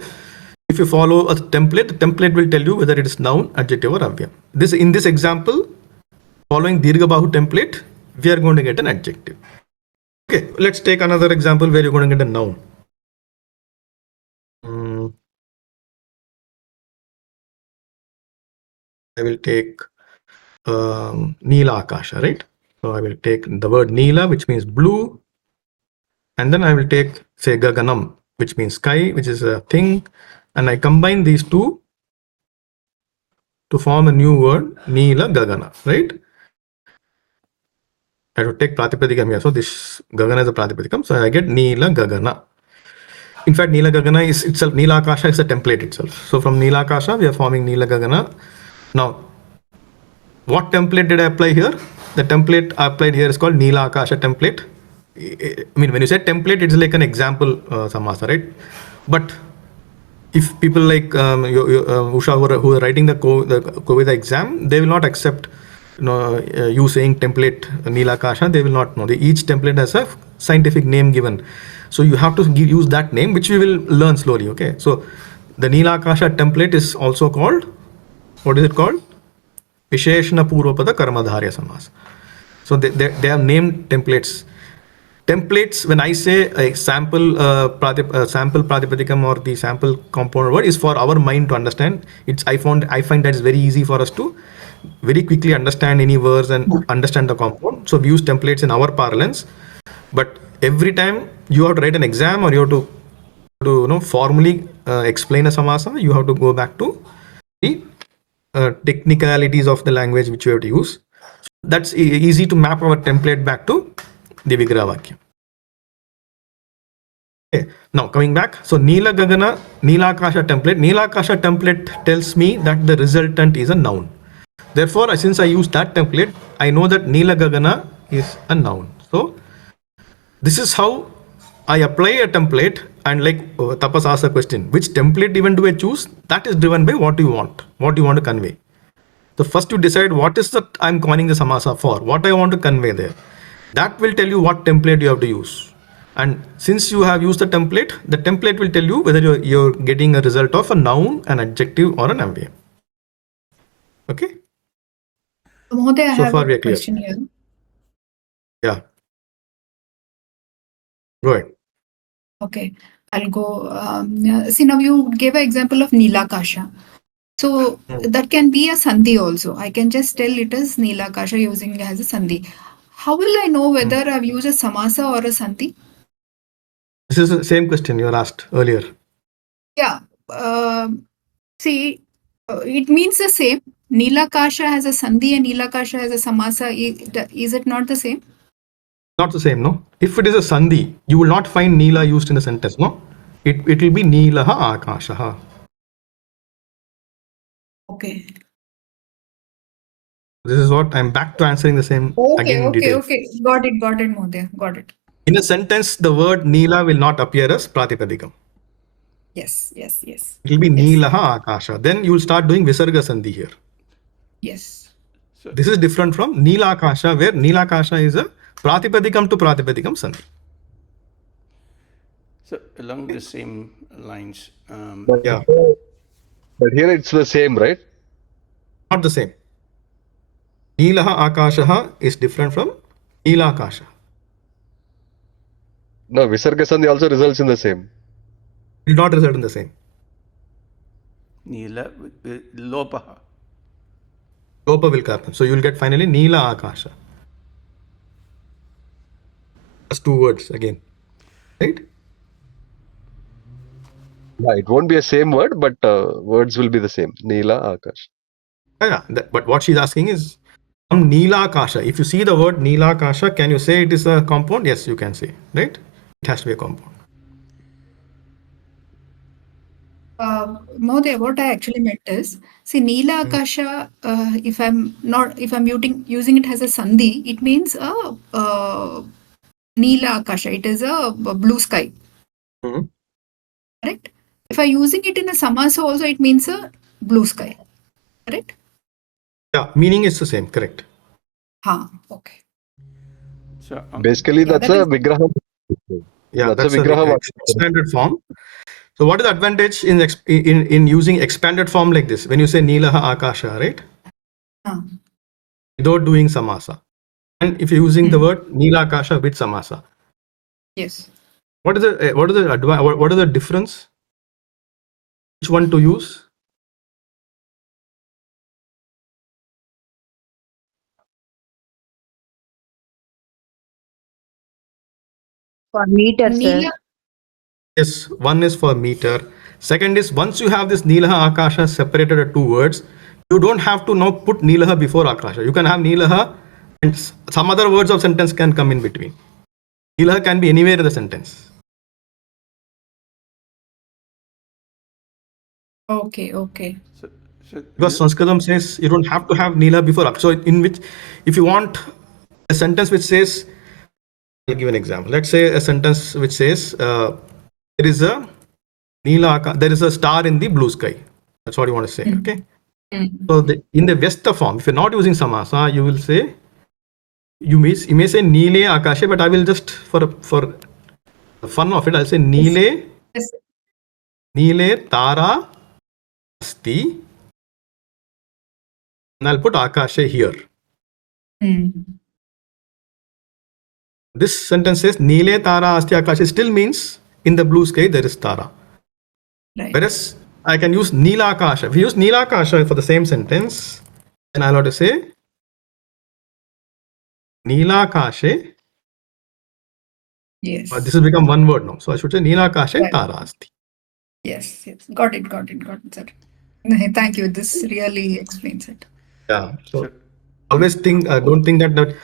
if you follow a template, the template will tell you whether it is noun, adjective or avyam. In this example, following Dirgha Bahu template, we are going to get an adjective. Okay, let's take another example where you're going to get a noun. I will take Neela Akasha, right? So I will take the word Neela, which means blue, and then I will take, say, Gaganam, which means sky, which is a thing, and I combine these two to form a new word, Neela Gagana, right? I will take Pratipadikam here. So this Gagana is a Pratipadikam, so I get Neela Gagana. In fact, Neela Gagana is itself, Neela Akasha is a template itself. So from Neela Akasha, we are forming Neela Gagana. Now, what template did I apply here? The template I applied here is called Neela Akasha template. I mean, when you say template, it's like an example samasa, right? But if people like Usha who are writing the Kovida exam, they will not accept you saying template Neela Akasha. They will not know. Each template has a scientific name given. So you have to use that name, which we will learn slowly, okay? So the Neela Akasha template is also called, what is it called? Visheshana Purvapada Karmadharya Samas. So they have named templates. Templates, when I say a sample pratipadikam or the sample compound word, is for our mind to understand. I find that it's very easy for us to very quickly understand any words and understand the compound. So we use templates in our parlance. But every time you have to write an exam or you have to formally explain a samasa, you have to go back to the technicalities of the language which you have to use. That's easy to map our template back to the Vigraha Vakya. Okay. Now coming back, so Neela Gagana, Neela Akasha template. Neela Akasha template tells me that the resultant is a noun. Therefore, since I use that template, I know that Neela Gagana is a noun. So this is how I apply a template, and like Tapas asked a question, which template even do I choose? That is driven by what you want to convey. So first you decide what is that I'm calling the samasa for, what I want to convey there. That will tell you what template you have to use. And since you have used the template will tell you whether you're getting a result of a noun, an adjective, or an ambient. Okay? Mahoday, I So have far we a are clear. question here. Yeah. Go ahead. Okay, I'll go. See, now you gave an example of Neela Kasha. So that can be a sandhi also. I can just tell it as Neela Kasha using it as a sandhi. How will I know whether I've used a samasa or a sandhi? This is the same question you asked earlier. Yeah. See, it means the same. Neela Kasha has a sandhi and Neela Kasha has a samasa. Is it not the same? Not the same, no? If it is a sandhi, you will not find Neela used in a sentence, no? It will be Neelaha Akashaha. Okay. This is what I'm back to answering the same again in detail. Okay. Got it, Mahoday. Got it. In a sentence, the word Neela will not appear as Pratipadikam. Yes. It will be Neelaha Akasha. Then you will start doing Visarga Sandhi here. Yes. So, This is different from Neela Akasha, where Neela Akasha is a Pratipadikam to Pratipadikam Sandhi. so along the same lines, Yeah, But here it's the same, right? not the same. Neelaha Akashaha is different from Neela Akasha. No, Visarga Sandhi also results in the same. It will not result in the same. Neela, Lopaha. Lopa will happen. So you will get finally Neela Akasha. That's two words again. Right? Yeah, it won't be a same word, but words will be the same. Neela Akash. Yeah, but what she's asking is from Neela Akasha. If you see the word Neela Akasha, can you say it is a compound? Yes, you can say. Right? It has to be a compound. Mahoday, what I actually meant is, see, Neela Akasha, if I'm using it as a sandhi, it means a Neela Akasha. It is a blue sky. Mhm. Correct? If I'm using it in a samasa also, it means a blue sky. Correct? Yeah, meaning is the same. Correct. Okay. So, Basically, Yeah, that's that a is- Vigraha. Yeah, That's a a Vigraha. expanded form. So what is the advantage in using expanded form like this? When you say Neelaha Akasha, right? Without doing samasa. And if you're using the word Neela Akasha with samasa. Yes. What is the difference? Which one to use? For meter, sir. Neela, Yes, one is for meter. Second is once you have this Neelaha Akasha separated at two words, you don't have to now put Neelaha before Akasha. You can have Neelaha and some other words of sentence can come in between. Neelaha can be anywhere in the sentence. okay. so Because Sanskritam says you don't have to have Neela before Akasha. So in which, if you want a sentence which says, I'll give an example. Let's say a sentence which says there is a there is a star in the blue sky. That's what you want to say. Okay. So in the Vyasta form, if you're not using samasa, you will say you may say Neele Akashe, but I will just for the fun of it, I'll say Neele Yes. Neele Tara Asti, and I'll put Akashe here. This sentence says Neele Tara Asti Akashe still means in the blue sky there is Tara. Right. Whereas I can use Neela Akasha. If you use Neela Akasha for the same sentence, then I'll have to say Neela Akashe. Yes. This has become one word now. So I should say Neela Akashe Right. Tara Asti. Yes. Got it, sir. Thank you. This really explains it. Yeah. So always think, don't think that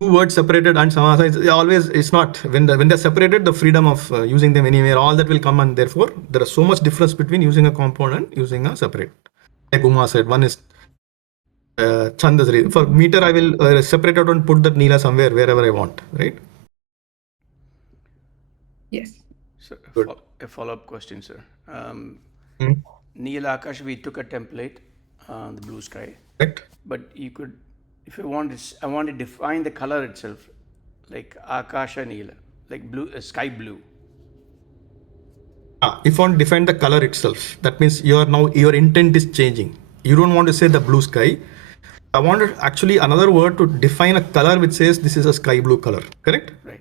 two words separated and samasa is always, it's not. When they're separated, the freedom of using them anywhere, all that will come, and therefore there is so much difference between using a compound and using a separate. Like Uma said, one is Chandasri. For meter, I will separate out and put that Neela somewhere, wherever I want, right? Yes. So Good. a follow-up question, sir. Hmm. Neela Akash, we took a template, the blue sky, Correct. but you could, if you want, I want to define the color itself, like Akasha Neela, like blue, sky blue. If you want to define the color itself, that means your intent is changing. You don't want to say the blue sky. I wanted actually another word to define a color which says this is a sky blue color, correct? Right.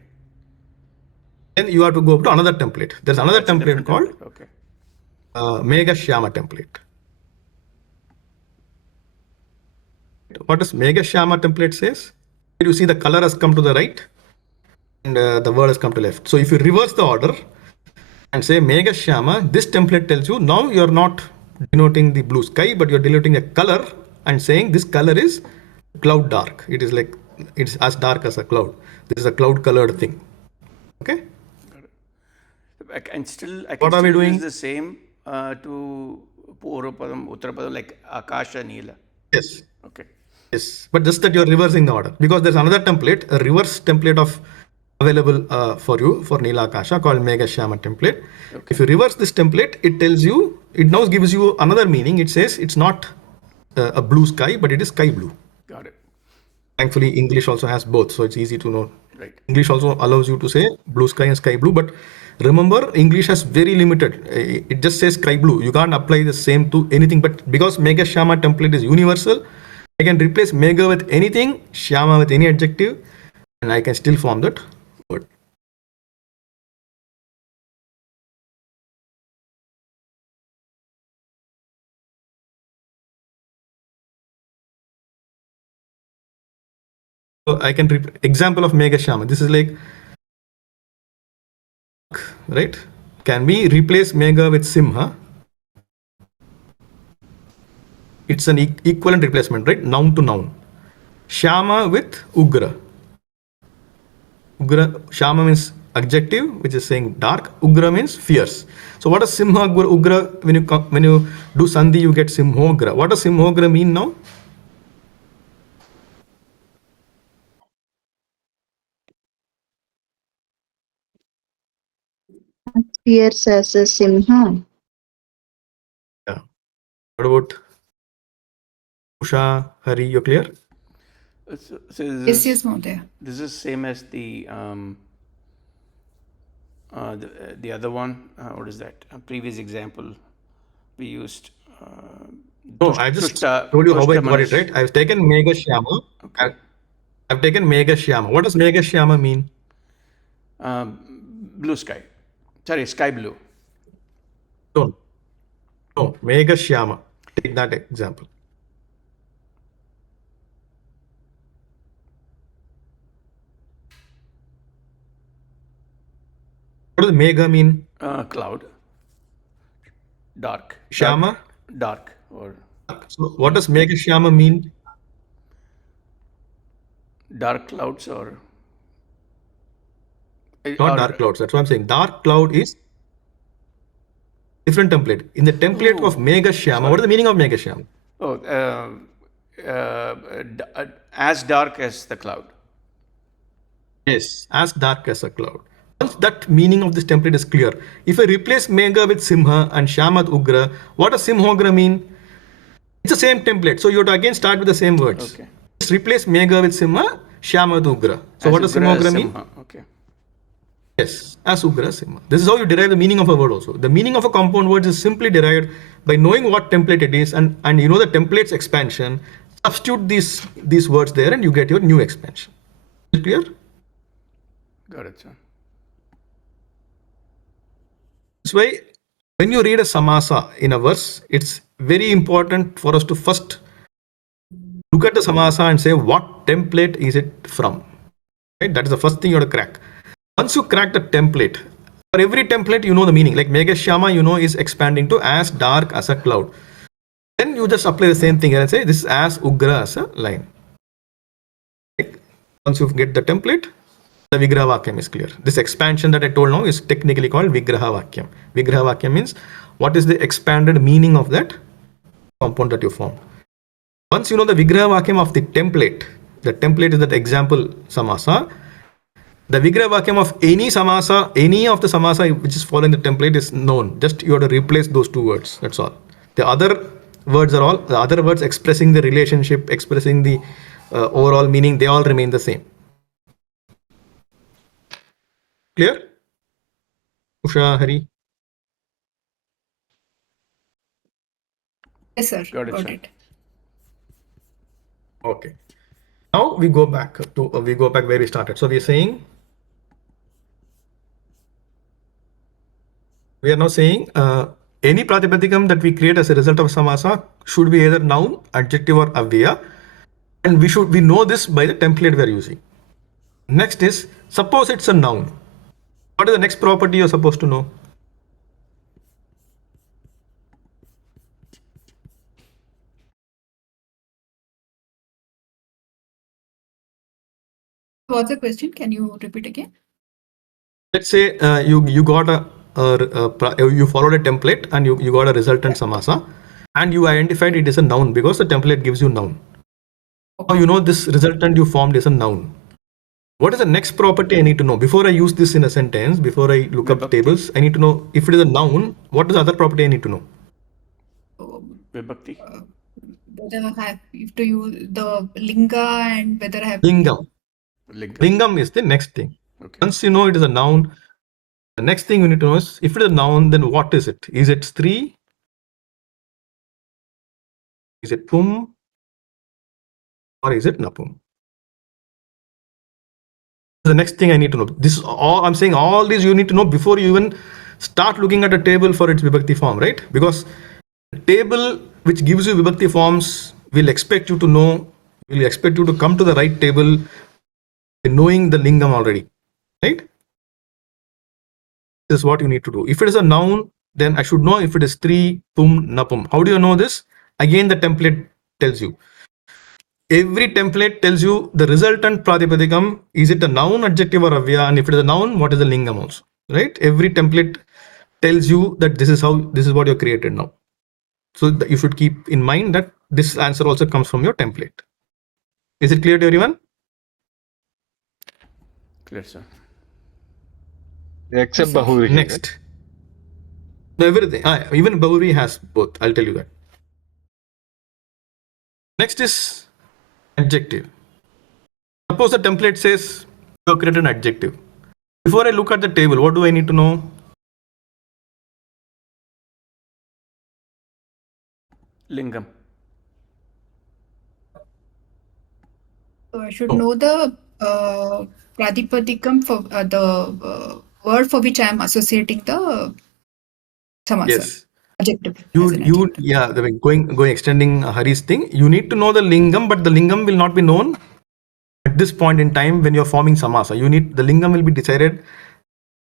Then you have to go up to another template. There's another That's a template different called template. Okay. Mega Shyama template. What does Mega Shyama template says? You see the color has come to the right and the word has come to left. So if you reverse the order and say Mega Shyama, this template tells you now you're not denoting the blue sky, but you're denoting a color and saying this color is cloud dark. It is like, it's as dark as a cloud. This is a cloud colored thing. Okay. I can still What are we doing? use the same to Purvapadam, Uttarapadam, like Akasha Neela. Yes. Okay. Yes, but just that you're reversing the order, because there's another template, a reverse template of available for you for Neela Akasha called Mega Shyama template. Okay. If you reverse this template, it tells you, it now gives you another meaning. It says it's not a blue sky, but it is sky blue. Got it. Thankfully, English also has both, so it's easy to know. Right. English also allows you to say blue sky and sky blue, but remember, English has very limited. It just says sky blue. You can't apply the same to anything, but because Mega Shyama template is universal, I can replace Mega with anything, Shyama with any adjective, and I can still form that word. So I can example of Mega Shyama. This is like, right? Can we replace Mega with Simha? It's an equivalent replacement, right? Noun to noun. Shyama with Ugra. Ugra, Shyama means adjective, which is saying dark. Ugra means fierce. So what does Simha Ugra, when you do Sandhi, you get Simhogra. What does Simhogra mean now? Fierce as a simha. Yeah. What about Usha, Hari, you clear? So Yes, Mahodaya. this is same as the the other one. What is that? A previous example we used. No, I just told you how I got it, right? I've taken Mega Shyama. Okay. I've taken Mega Shyama. What does Mega Shyama mean? Blue sky. Sorry, sky blue. No, Mega Shyama. Take that example. What does Mega mean? Cloud. Dark. Shyama? Dark. Or So what does Mega Shyama mean? dark clouds or Not dark clouds. That's what I'm saying. Dark cloud is different template. In the template of Mega Shyama, what is the meaning of Mega Shyama? Oh, as dark as the cloud. Yes, as dark as a cloud. Once that meaning of this template is clear, if I replace Mega with Simha and Shyama with Ugra, what does Simhogra mean? It's the same template. So you have to again start with the same words. Okay. Just replace Mega with Simha, Shyama with Ugra. So what does Simhogra mean? Okay. Yes, as Ugra Simha. This is how you derive the meaning of a word also. The meaning of a compound word is simply derived by knowing what template it is, and you know the template's expansion, substitute these words there and you get your new expansion. Is it clear? Got it, sir. That's why when you read a samasa in a verse, it's very important for us to first look at the samasa and say what template is it from. Right? That is the first thing you have to crack. Once you crack the template, For every template, you know the meaning. Like Meghashyama, you know, is expanding to as dark as a cloud. Then you just apply the same thing and say this is as Ugra as a line. Right? Once you get the template, the Vigraha Vakyam is clear. This expansion that I told now is technically called Vigraha Vakyam. Vigraha Vakyam means what is the expanded meaning of that compound that you formed. Once you know the Vigraha Vakyam of the template is that example samasa. The Vigraha Vakyam of any samasa, any of the samasa which is following the template is known. Just you have to replace those two words. That's all. The other words are all, the other words expressing the relationship, expressing the overall meaning, they all remain the same. Clear? Usha, Hari? Yes, sir. Got it, Got sir. it. Okay. Now we go back to where we started. So we are saying, we are now saying any pratipadikam that we create as a result of samasa should be either noun, adjective, or avya, and we know this by the template we are using. Next is, suppose it's a noun. What is the next property you're supposed to know? What's the question? Can you repeat again? Let's say you got you followed a template and you got a resultant samasa, and you identified it is a noun because the template gives you noun. Now you know this resultant you formed is a noun. What is the next property I need to know? Before I use this in a sentence, before I look up tables, I need to know if it is a noun, what is the other property I need to know? Vibhakti. Whether I have to use the linga and whether I have Lingam. Lingam. Lingam is the next thing. Okay. Once you know it is a noun, the next thing you need to know is if it is a noun, then what is it? Is it stri? Is it pum? Or is it napum? The next thing I need to know. This is all I'm saying. All these you need to know before you even start looking at a table for its vibhakti form, right? Because the table which gives you vibhakti forms will expect you to know, will expect you to come to the right table knowing the lingam already, right? This is what you need to do. If it is a noun, then I should know if it is stri, pum, napum. How do you know this? Again, the template tells you. Every template tells you the resultant pratipadikam, is it a noun, adjective, or avya, and if it is a noun, what is the lingam also, right? Every template tells you that this is what you're created now. So you should keep in mind that this answer also comes from your template. Is it clear to everyone? Clear, sir. Except Yes, sir. Bahuri. Next. No, everything. Even Bahuri has both. I'll tell you that. Next is adjective. Suppose the template says you have created an adjective. Before I look at the table, what do I need to know? Lingam. So I should Oh. know the pratipadikam for the word for which I am associating the samasa. Yes. Adjective. as an adjective. Yeah, going extending Hari's thing, you need to know the lingam, but the lingam will not be known at this point in time when you're forming samasa. The lingam will be decided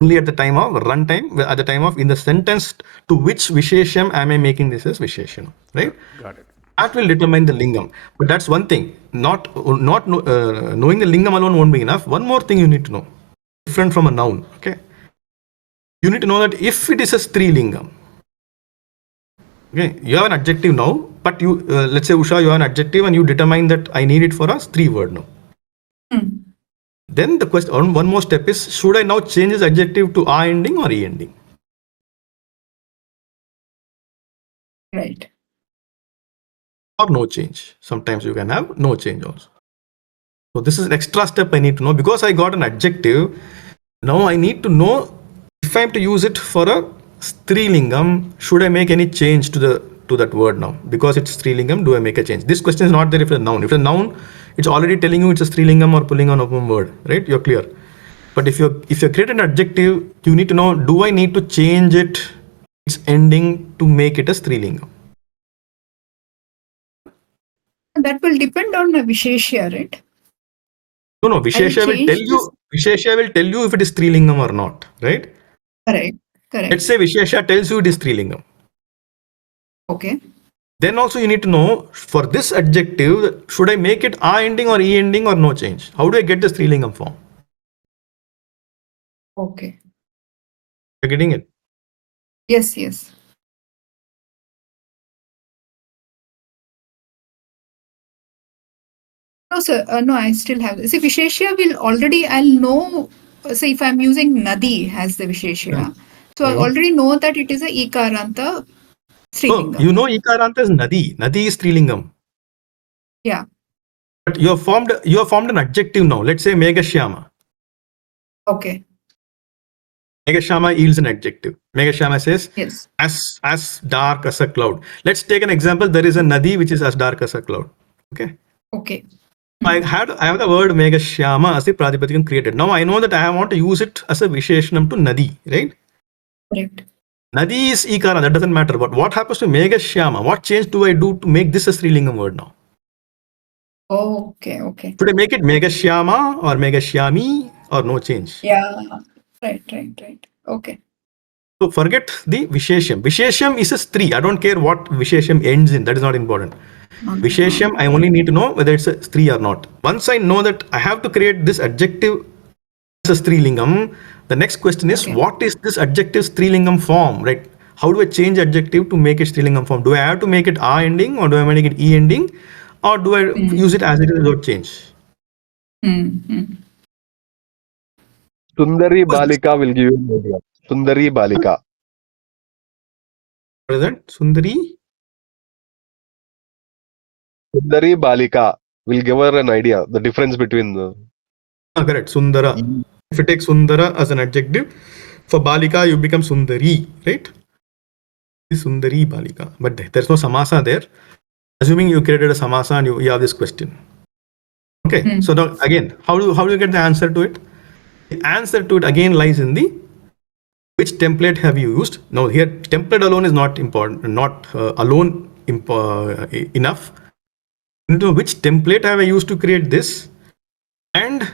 only at the time of runtime, at the time of in the sentence to which vishesham am I making this as vishesham, right? Got it. That will determine the lingam. But that's one thing. Knowing the lingam alone won't be enough. One more thing you need to know, different from a noun. Okay, you need to know that if it is a strilingam, okay, you have an adjective now, but you let's say Usha, you have an adjective and you determine that I need it for a stri word now. Then the question, one more step is, should I now change this adjective to a ending or e ending? Right. Or no change. Sometimes you can have no change also. So this is an extra step I need to know because I got an adjective. Now I need to know if I am to use it for a strilingam, should I make any change to that word now? Because it's strilingam, do I make a change? This question is not there if it's a noun. If it's a noun, it's already telling you it's a strilingam or pullinga napum word, right? You're clear. But if you create an adjective, you need to know, do I need to change its ending to make it a strilingam? That will depend on the visheshya, right? No, Visheshya will change tell you. Visheshya will tell you if it is strilingam or not, right? Correct. Let's Correct. say Vishesha tells you it is Strilingam. Okay. Then also you need to know, for this adjective, should I make it A ending or E ending or no change? How do I get the Strilingam form? Okay. You're getting it? Yes. Yes. No, sir. No, I still have. See, Visheshya will already, I'll know. So if I'm using Nadi as the Visheshya, so I already know that it is a Ikaranta Oh, Strilingam. you know Ikaranta is Nadi. Nadi is Strilingam. Yeah. But you have formed an adjective now. Let's say Megashama. Okay. Megashama yields an adjective. Megashama says, Yes. as dark as a cloud. Let's take an example. There is a Nadi which is as dark as a cloud. Okay. Okay. I have the word Megashama as the Pradipatikam created. Now I know that I want to use it as a Visheshanam to Nadi, right? Correct. Nadi is Ikara, that doesn't matter. But what happens to Megashama? What change do I do to make this a Srilingam word now? Okay. Okay. Should I make it Megashama or Megashyami or no change? Yeah. Right. Right. Right. Okay. So forget the Vishesham. Vishesham is a Stri. I don't care what Vishesham ends in. That is not important. Vishesham, I only need to know whether it's a Stri or not. Once I know that I have to create this adjective as a Strilingam, the next question is, Okay. what is this adjective Strilingam form, right? How do I change adjective to make it Strilingam form? Do I have to make it A ending or do I make it E ending? Or do I use it as it is without change? Sundari Balika will give you an idea. Sundari Balika. What is that? Sundari? Sundari Balika will give her an idea. The difference between the. Correct. Sundara. If you take Sundara as an adjective, for Balika you become Sundari, right? Sundari Balika. But there's no samasa there. Assuming you created a samasa and you have this question. Okay. So now again, how do you get the answer to it? The answer to it again lies in the which template have you used. Now here template alone is not important, not alone enough. You need to know which template have I used to create this, and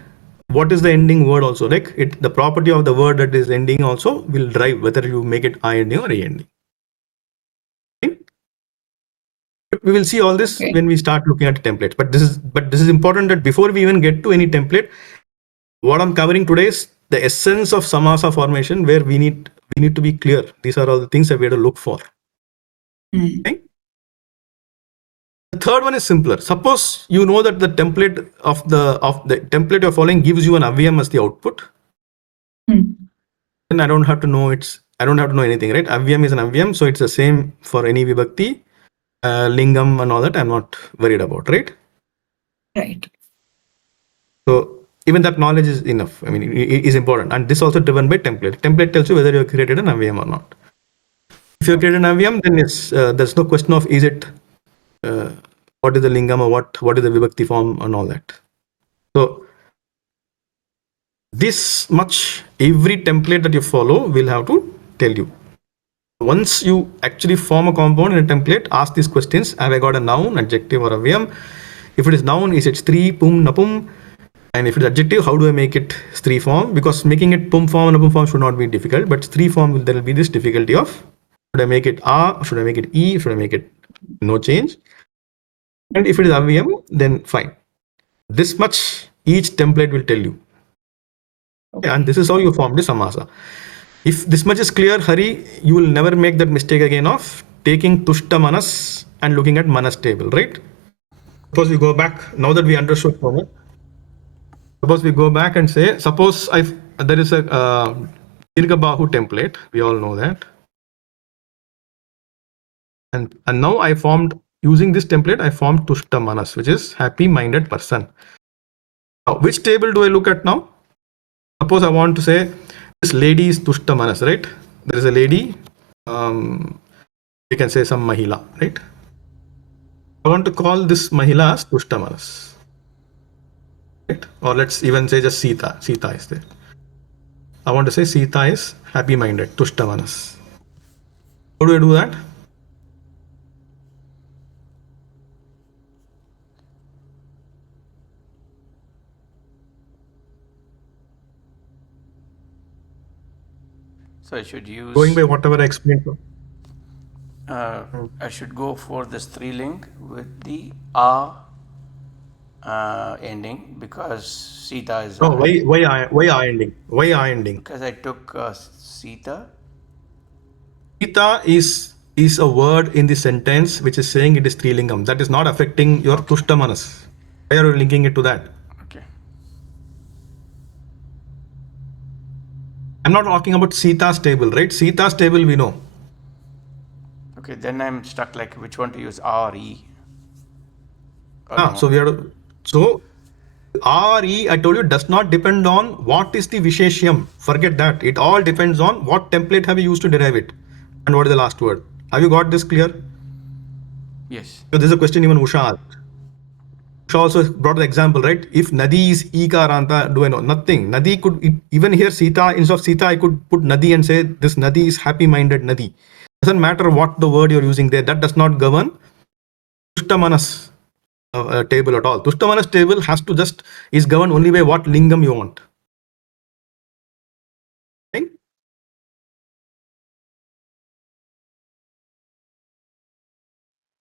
what is the ending word also. Like the property of the word that is ending also will drive whether you make it I ending or A ending. Right? We will see all this when we start looking at templates. But this is important that before we even get to any template, what I'm covering today is the essence of samasa formation, where we need to be clear. These are all the things that we have to look for. Okay? The third one is simpler. Suppose you know that the template of the template you're following gives you an avyam as the output. Then I don't have to know anything, right? Avyam is an avyam, so it's the same for any vibhakti, lingam and all that. I'm not worried about, right? Right. So even that knowledge is enough. I mean, it is important, and this also driven by template. Template tells you whether you have created an avyam or not. If you have created an avyam, then it's there's no question of is it what is the lingam or what is the vibhakti form and all that. So this much, every template that you follow will have to tell you. Once you actually form a compound in a template, ask these questions. Have I got a noun, adjective, or avyam? If it is noun, is it stri, pum, napum? And if it is adjective, how do I make it stri form? Because making it pum form and napum form should not be difficult, but stri form, there will be this difficulty of, should I make it a, should I make it e, should I make it no change? And if it is avyam, then fine. This much each template will tell you. Okay. And this is how you form the samasa. If this much is clear, Hari, you will never make that mistake again of taking tushta manas and looking at manas table, right? Suppose we go back, now that we understood from it, suppose we go back and say, suppose there is a Dirghabahu template, we all know that. And now I formed, using this template, I formed tushta manas, which is happy-minded person. Now, which table do I look at now? Suppose I want to say, this lady is tushta manas, right? There is a lady, you can say some mahila, right? I want to call this mahila as tushta manas, right? Or let's even say just Sita. Sita is there. I want to say Sita is happy-minded, tushta manas. How do I do that? So I should use. Going by whatever I explained. I should go for the striling with the a ending because Sita is. No, why I ending? Why I ending? Because I took Sita. Sita is a word in the sentence which is saying it is Trilingam. That is not affecting your Tushta Manas. Why are you linking it to that? Okay. I'm not talking about Sita's table, right? Sita's table we know. Okay, then I'm stuck like which one to use, R, E? Or no? So we are R, E, I told you, does not depend on what is the Visheshyam. Forget that. It all depends on what template have you used to derive it. And what is the last word? Have you got this clear? Yes. So this is a question even Usha asked. Usha also brought the example, right? If Nadi is Ikaranta, do I know? Nothing. Nadi could, even here Sita, instead of Sita, I could put Nadi and say this Nadi is happy-minded Nadi. Doesn't matter what the word you're using there. That does not govern Tushta table at all. Tushta Manas table has to is governed only by what lingam you want. Okay?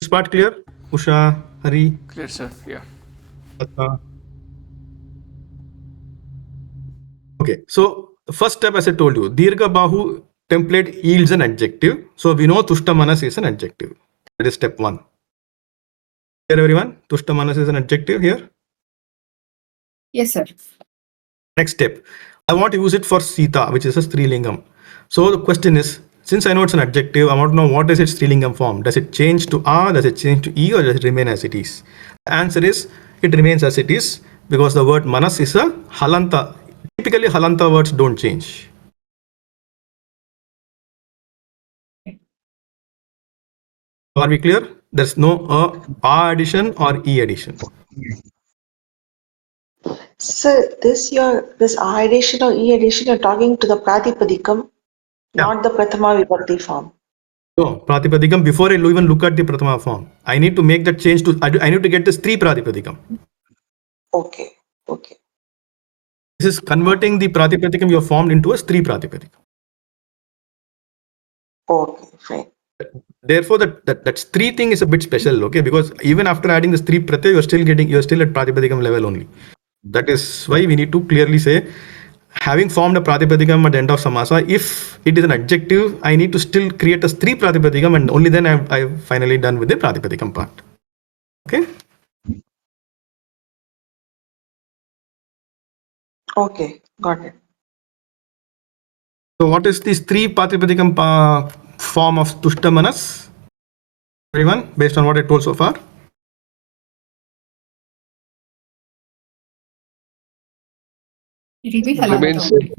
This part clear? Usha, Hari? Clear, sir. Yeah. Okay, so the first step, as I told you, Dirgha Bahu template yields an adjective. So we know Tushta Manas is an adjective. That is step 1. Clear, everyone? Tushta Manas is an adjective here. Yes, sir. Next step, I want to use it for Sita, which is a Strilingam. So the question is, since I know it's an adjective, I want to know what is its Strilingam form. Does it change to A, does it change to E, or does it remain as it is? The answer is, it remains as it is because the word Manas is a Halanta. Typically, Halanta words don't change. Are we clear? There's no A addition or E addition. So this I addition or E addition, you're talking to the Pratipadikam, not the Prathama Vibhakti form. No, Pratipadikam, before I even look at the Prathama form, I need to make that change to, I need to get this 3 Pratipadikam. Okay, okay. This is converting the Pratipadikam you have formed into a 3 Pratipadikam. Okay, fine. Therefore, that 3 thing is a bit special, okay? Because even after adding this 3 pratyay, you're still at Pratipadikam level only. That is why we need to clearly say, having formed a Pratipadikam at the end of Samasa, if it is an adjective, I need to still create a 3 Pratipadikam, and only then I've finally done with the Pratipadikam part. Okay? Okay, got it. So what is this 3 Pratipadikam form of Tushta Manas? Everyone, based on what I told so far? It will be It Halanta remains only.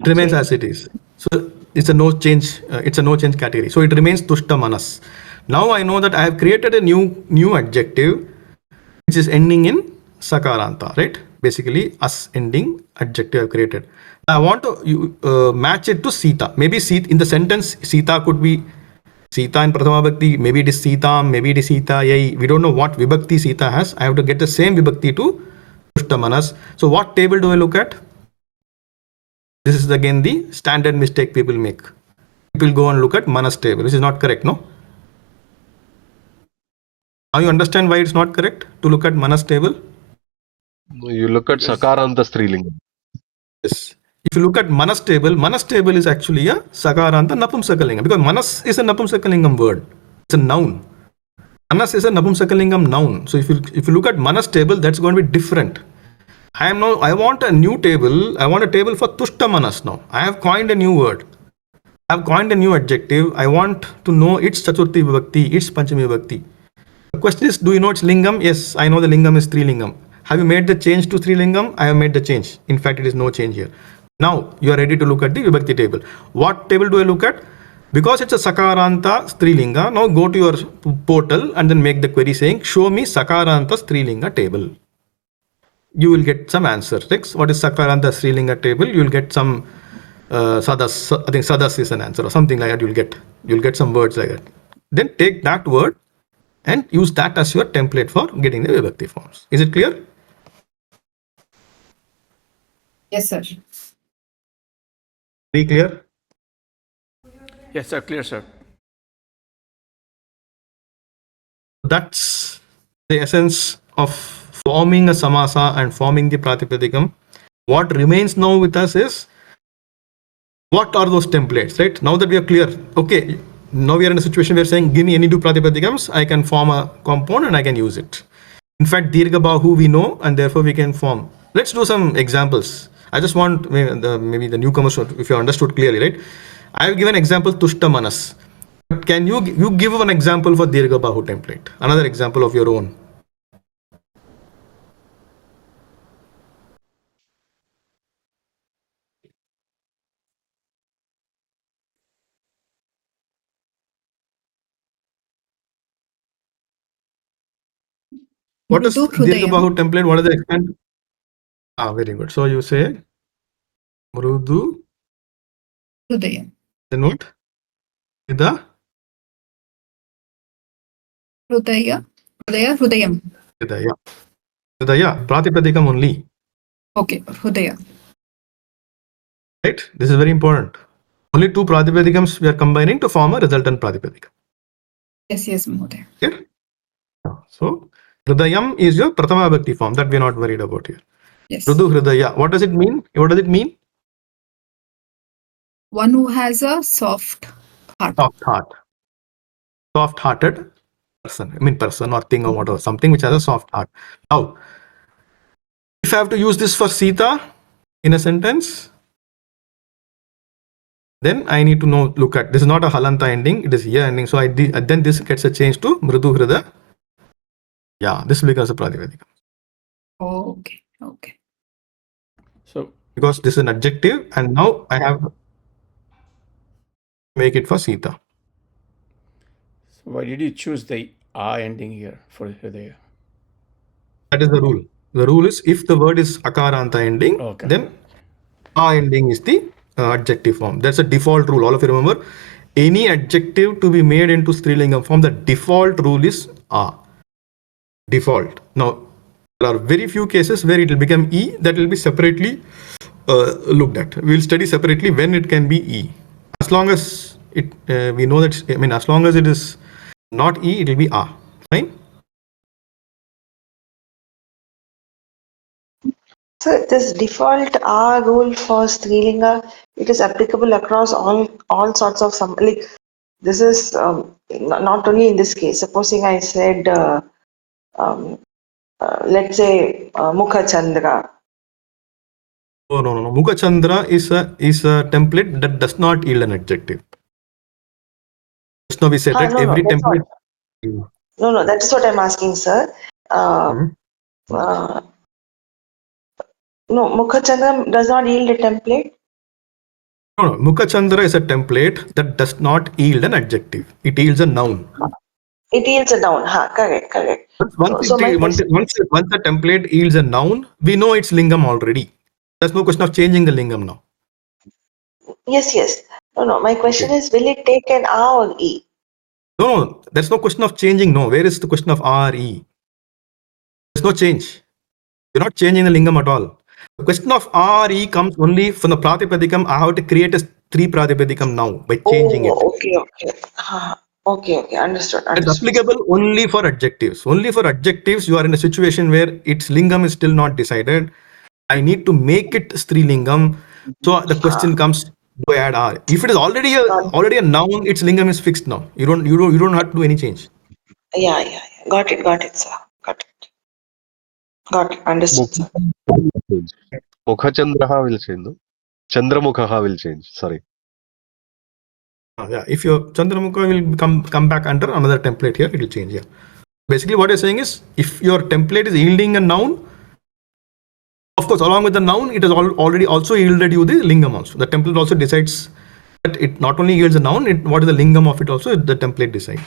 It remains as it is. So it's a no change. It's a no change category. So it remains Tushta Manas. Now I know that I have created a new adjective which is ending in Sakaranta, right? Basically, us ending adjective I've created. I want to match it to Sita. Maybe Sita, in the sentence, Sita could be Sita in Prathama Bhakti. Maybe it is Sita, maybe it is Sita. Yai. We don't know what Vibhakti Sita has. I have to get the same Vibhakti to Tushta Manas. So what table do I look at? This is again the standard mistake people make. People go and look at Manas table, which is not correct, no? Now you understand why it's not correct to look at Manas table? you look at Sakaranta Strilingam. Yes. If you look at Manas table is actually a Sakaranta Napumsakalingam because Manas is a Napumsakalingam word. It's a noun. Manas is a Napumsakalingam noun. So if you look at Manas table, that's going to be different. I want a new table. I want a table for Tushta Manas now. I have coined a new word. I have coined a new adjective. I want to know its Chaturthi Vibhakti, its Panchami Vibhakti. The question is, do you know its Lingam? Yes, I know the Lingam is Strilingam. Have you made the change to Strilingam? I have made the change. In fact, it is no change here. Now, you are ready to look at the Vibhakti table. What table do I look at? Because it's a Sakaranta Strilinga, now go to your portal and then make the query saying, show me Sakaranta Strilinga table. You will get some answer. Next, what is Sakaranta Strilinga table? You will get some Sadas. I think Sadas is an answer or something like that. You'll get some words like that. Then take that word and use that as your template for getting the Vibhakti forms. Is it clear? Yes, sir. Very clear? Yes, sir. Clear, sir. That's the essence of forming a samasa and forming the pratipadikam. What remains now with us is what are those templates, right? Now that we are clear, okay, now we are in a situation where saying, give me any two pratipadikams, I can form a compound and I can use it. In fact, dirgha bahu we know, and therefore we can form. Let's do some examples. I just want maybe the newcomers, if you understood clearly, right? I have given example tushta manas. But can you give an example for dirgha bahu template? Another example of your own. What is Mrudu dirgha Hrudayam. bahu template? What is the extent? Very good. So you say mrudu, Hrudayam. then what? Ida, Hrudaya. Hrudayam. Hridaya. Hridaya, pratipadikam only. Okay, Hrudaya. Right? This is very important. Only two pratipadikams we are combining to form a resultant pratipadikam. Yes, Mahoday. Clear? So, Hridayam is your Pratama Bhakti form that we are not worried about here. Yes. Mrudu Hridaya. What does it mean? What does it mean? One who has a soft heart. Soft heart. Soft-hearted person. I mean person or thing or whatever. Something which has a soft heart. Now, if I have to use this for Sita in a sentence, then I need to know, look at, this is not a halanta ending, it is here ending. So then this gets a change to Mrudu Hridaya. Yeah, this becomes a Pratipadikam. Oh, okay. So, Because this is an adjective and now I have make it for Sita. so why did you choose the A ending here for Hridaya? That is the rule. The rule is if the word is akaranta ending, Okay. then A ending is the adjective form. That's a default rule. All of you remember, any adjective to be made into Strilingam form, the default rule is A. Default. Now, there are very few cases where it will become E, that will be separately looked at. We will study separately when it can be E. As long as it, we know that, I mean, as long as it is not E, it will be A. Fine? So this default R rule for Strilinga, it is applicable across all sorts of some, like this is not only in this case. Supposing I said, let's say Mukha Chandra. Oh, no. Mukha Chandra is a template that does not yield an adjective. Just now we said, right? No, Every that's template. No, that is what I'm asking, sir. No, Mukha Chandra does not yield a template. No, Mukha Chandra is a template that does not yield an adjective. It yields a noun. It yields a noun. Correct. Once So my question, the template yields a noun, we know it's lingam already. There's no question of changing the lingam now. yes. No. My question is, will it take an A or E? No, there's no question of changing. No, where is the question of RE? There's no change. You're not changing the lingam at all. The question of RE comes only from the Pratipadikam. I have to create a 3 Pratipadikam now by changing it. Okay. Understood. It's applicable only for adjectives. Only for adjectives, you are in a situation where its lingam is still not decided. I need to make it Strilingam. So the question comes, do I add R? If it is already a noun, its lingam is fixed now. You don't have to do any change. Yeah. Got it, sir. Got it. Understood, sir. Mukha Chandraha will change. No? Chandramukha will change. Sorry. Yeah, if your Chandramukha will come back under another template here, it will change. Yeah. Basically, what you're saying is, if your template is yielding a noun, of course, along with the noun, it has already also yielded you the lingam also. The template also decides that it not only yields a noun, what is the lingam of it also, the template decides.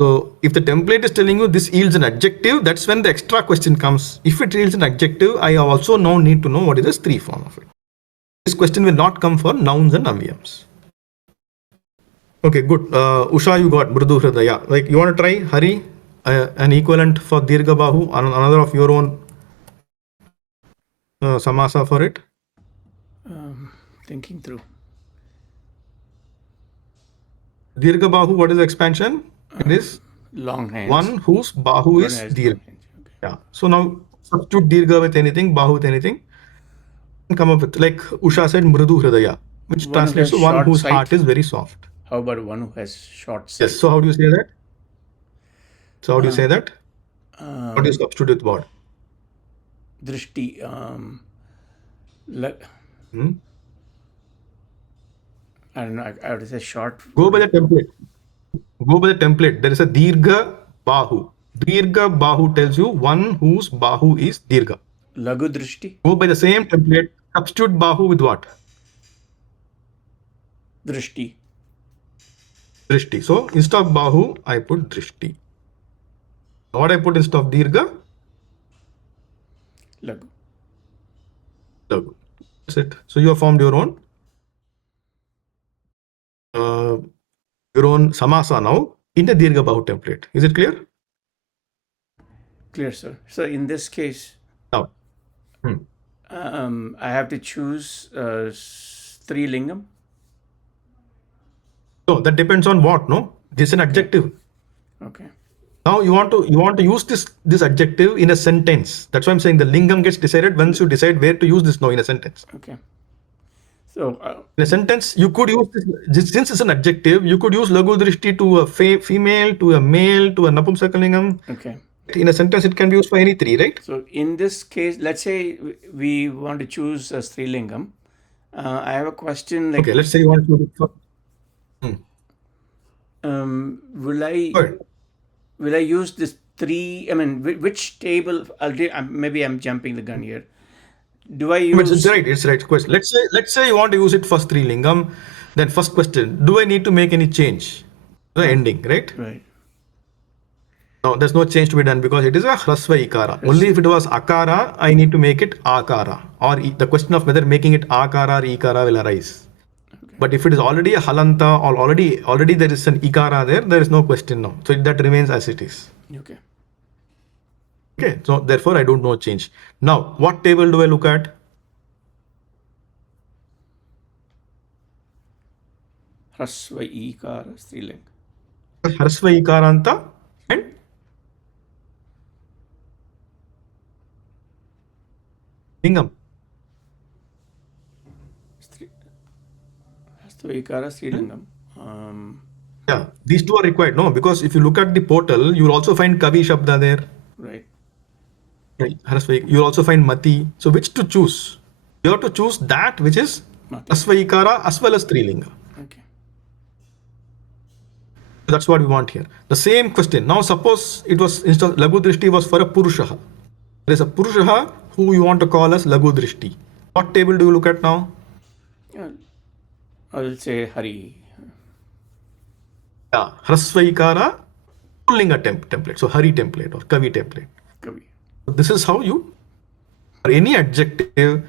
So if the template is telling you this yields an adjective, that's when the extra question comes. If it yields an adjective, I also now need to know what is the Stri form of it. This question will not come for nouns and avyams. Okay, good. Usha, you got Mrudu Hridaya. Like, you want to try, Hari, an equivalent for Dirgha Bahu, another of your own samasa for it? Thinking through. Dirgha bahu, what is the expansion? It is Long hands. one whose bahu One is has dirgha. long hands. Okay. Yeah. So now substitute dirgha with anything, bahu with anything, and come up with, like Usha said, mrudu hridaya, which One who translates has to one short whose sight. heart is very soft. How about one who has short sight? Yes. So how do you say that? So how do you say that? What do you substitute with what? Drishti. Hmm? I don't know. I have to say short. Go by the template. Go by the template. There is a dirgha bahu. Dirgha bahu tells you one whose bahu is dirgha. Lagu drishti. Go by the same template. Substitute bahu with what? Drishti. Drishti. So instead of bahu, I put drishti. What I put instead of dirgha? Lagu. Lagu. That's it. So you have formed your own samasa now in the dirgha bahu template. Is it clear? Clear, sir. So in this case, Now. I have to choose Strilingam. So that depends on what, no? This is an adjective. Okay. Now you want to use this adjective in a sentence. That's why I'm saying the lingam gets decided once you decide where to use this now in a sentence. Okay. So In a sentence, you could use this since it's an adjective. You could use lagu drishti to a female, to a male, to a napumsakalingam. okay. In a sentence, it can be used for any three, right? So in this case, let's say we want to choose a Strilingam. I have a question. Like, Okay, let's say you want to. Will I use this three? I mean, which table? Maybe I'm jumping the gun here. Do I use? It's right. Question. Let's say you want to use it for Strilingam. Then first question: do I need to make any change? The ending, right? Right. No, there's no change to be done because it is a hrasva ikara. Only if it was akara, I need to make it akara. Or the question of whether making it akara or ikara will arise. Okay. But if it is already a halanta or already there is an ikara there is no question now. So that remains as it is. Okay. Okay. So therefore I don't know change. Now, what table do I look at? Hrasva ikara Striling. Hrasva ikaranta and lingam. Hrasva ikara Strilingam. Yeah, these two are required. No, because if you look at the portal, you will also find kavi shabda there. Right. Right. You'll also find mati. So which to choose? You have to choose that which is Mati. asvaikara as well as strilinga. Okay. That's what we want here. The same question. Now suppose it was instead lagu drishti was for a purushaha. There is a purushaha who you want to call as lagu drishti. What table do you look at now? I'll say Hari. Yeah, hrasvaikara pullinga template. So hari template or kavi template. Kavi. So this is how you, for any adjective,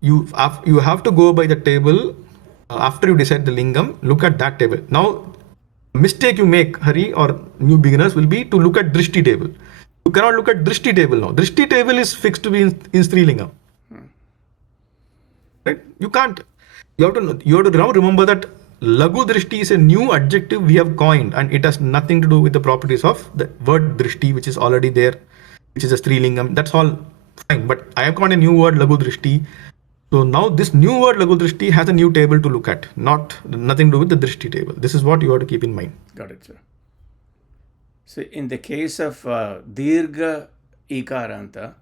you have to go by the table after you decide the lingam. Look at that table. Now, mistake you make, Hari, or new beginners will be to look at drishti table. You cannot look at drishti table now. Drishti table is fixed to be in strilingam. Right? You can't. You have to now remember that lagu drishti is a new adjective we have coined, and it has nothing to do with the properties of the word drishti, which is already there, which is a strilingam. That's all fine. But I have coined a new word lagu drishti. So now this new word lagu drishti has a new table to look at, nothing to do with the drishti table. This is what you have to keep in mind. Got it, sir. So in the case of dirgha ikaranta,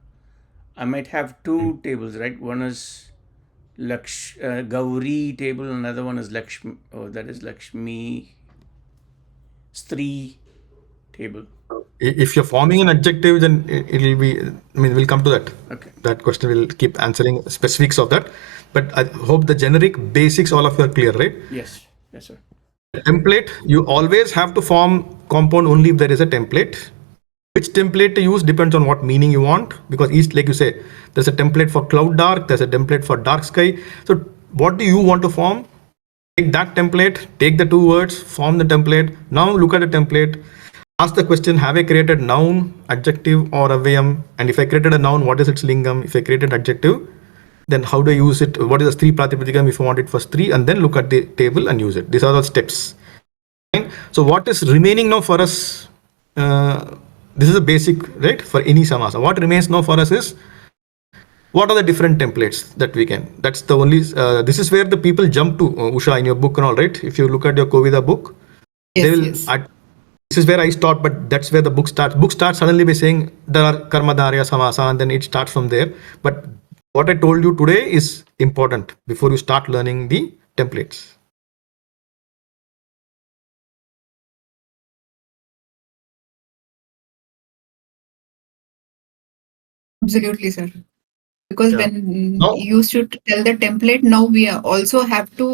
I might have two tables, right? One is Gauri table, another one is Lakshmi. Oh, that is Lakshmi Stri table. If you're forming an adjective, then it'll be, we'll come to that. Okay. That question will keep answering specifics of that. But I hope the generic basics, all of you are clear, right? Yes. Yes, sir. Template, you always have to form compound only if there is a template. Which template to use depends on what meaning you want, because each, like you say, there's a template for cloud dark, there's a template for dark sky. So what do you want to form? Take that template, take the two words, form the template. Now look at the template, ask the question, have I created noun, adjective or avyam? And if I created a noun, what is its lingam? If I created adjective, then how do I use it? What is the stri pratipadikam if you want it for stri? And then look at the table and use it. These are the steps. So what is remaining now for us? This is a basic, right, for any samasa. What remains now for us is what are the different templates that we can. That's the only. This is where the people jump to, Usha, in your book and all, right? If you look at your Kovida book, Yes, they will. yes. This is where I start, but that's where the book starts. Book starts suddenly by saying there are karma dharya samasa, and then it starts from there. But what I told you today is important before you start learning the templates. Absolutely, sir. Because Yeah. when Now- you used to tell the template, now we also have to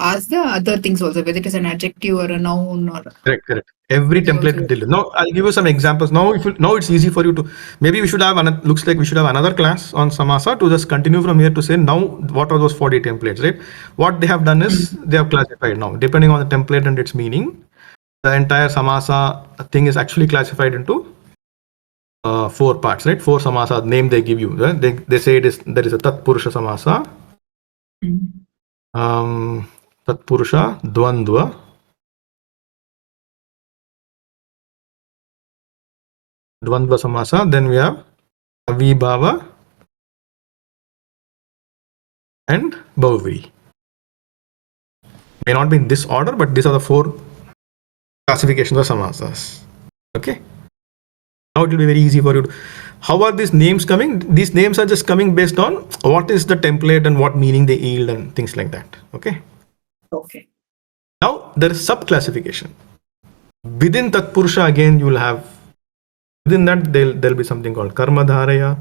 ask the other things also, whether it is an adjective or a noun or. Correct. Every That is template also- will tell you. Now I'll give you some examples. Now it's easy for you to. Maybe we should have looks like we should have another class on samasa to just continue from here to say now what are those 40 templates, right? What they have done is they have classified now depending on the template and its meaning. The entire samasa thing is actually classified into 4 parts, right? 4 samasa name they give you. Right? They say there is a tatpurusha samasa, tatpurusha, dvandva, dvandva samasa. Then we have avibhava and bahuvri. May not be in this order, but these are the 4 classifications of samasas. Okay. Now it will be very easy for you to. How are these names coming? These names are just coming based on what is the template and what meaning they yield and things like that. Okay. Okay. Now there is sub classification. Within Tatpurusha again you will have, within that there'll be something called Karma Dharaya,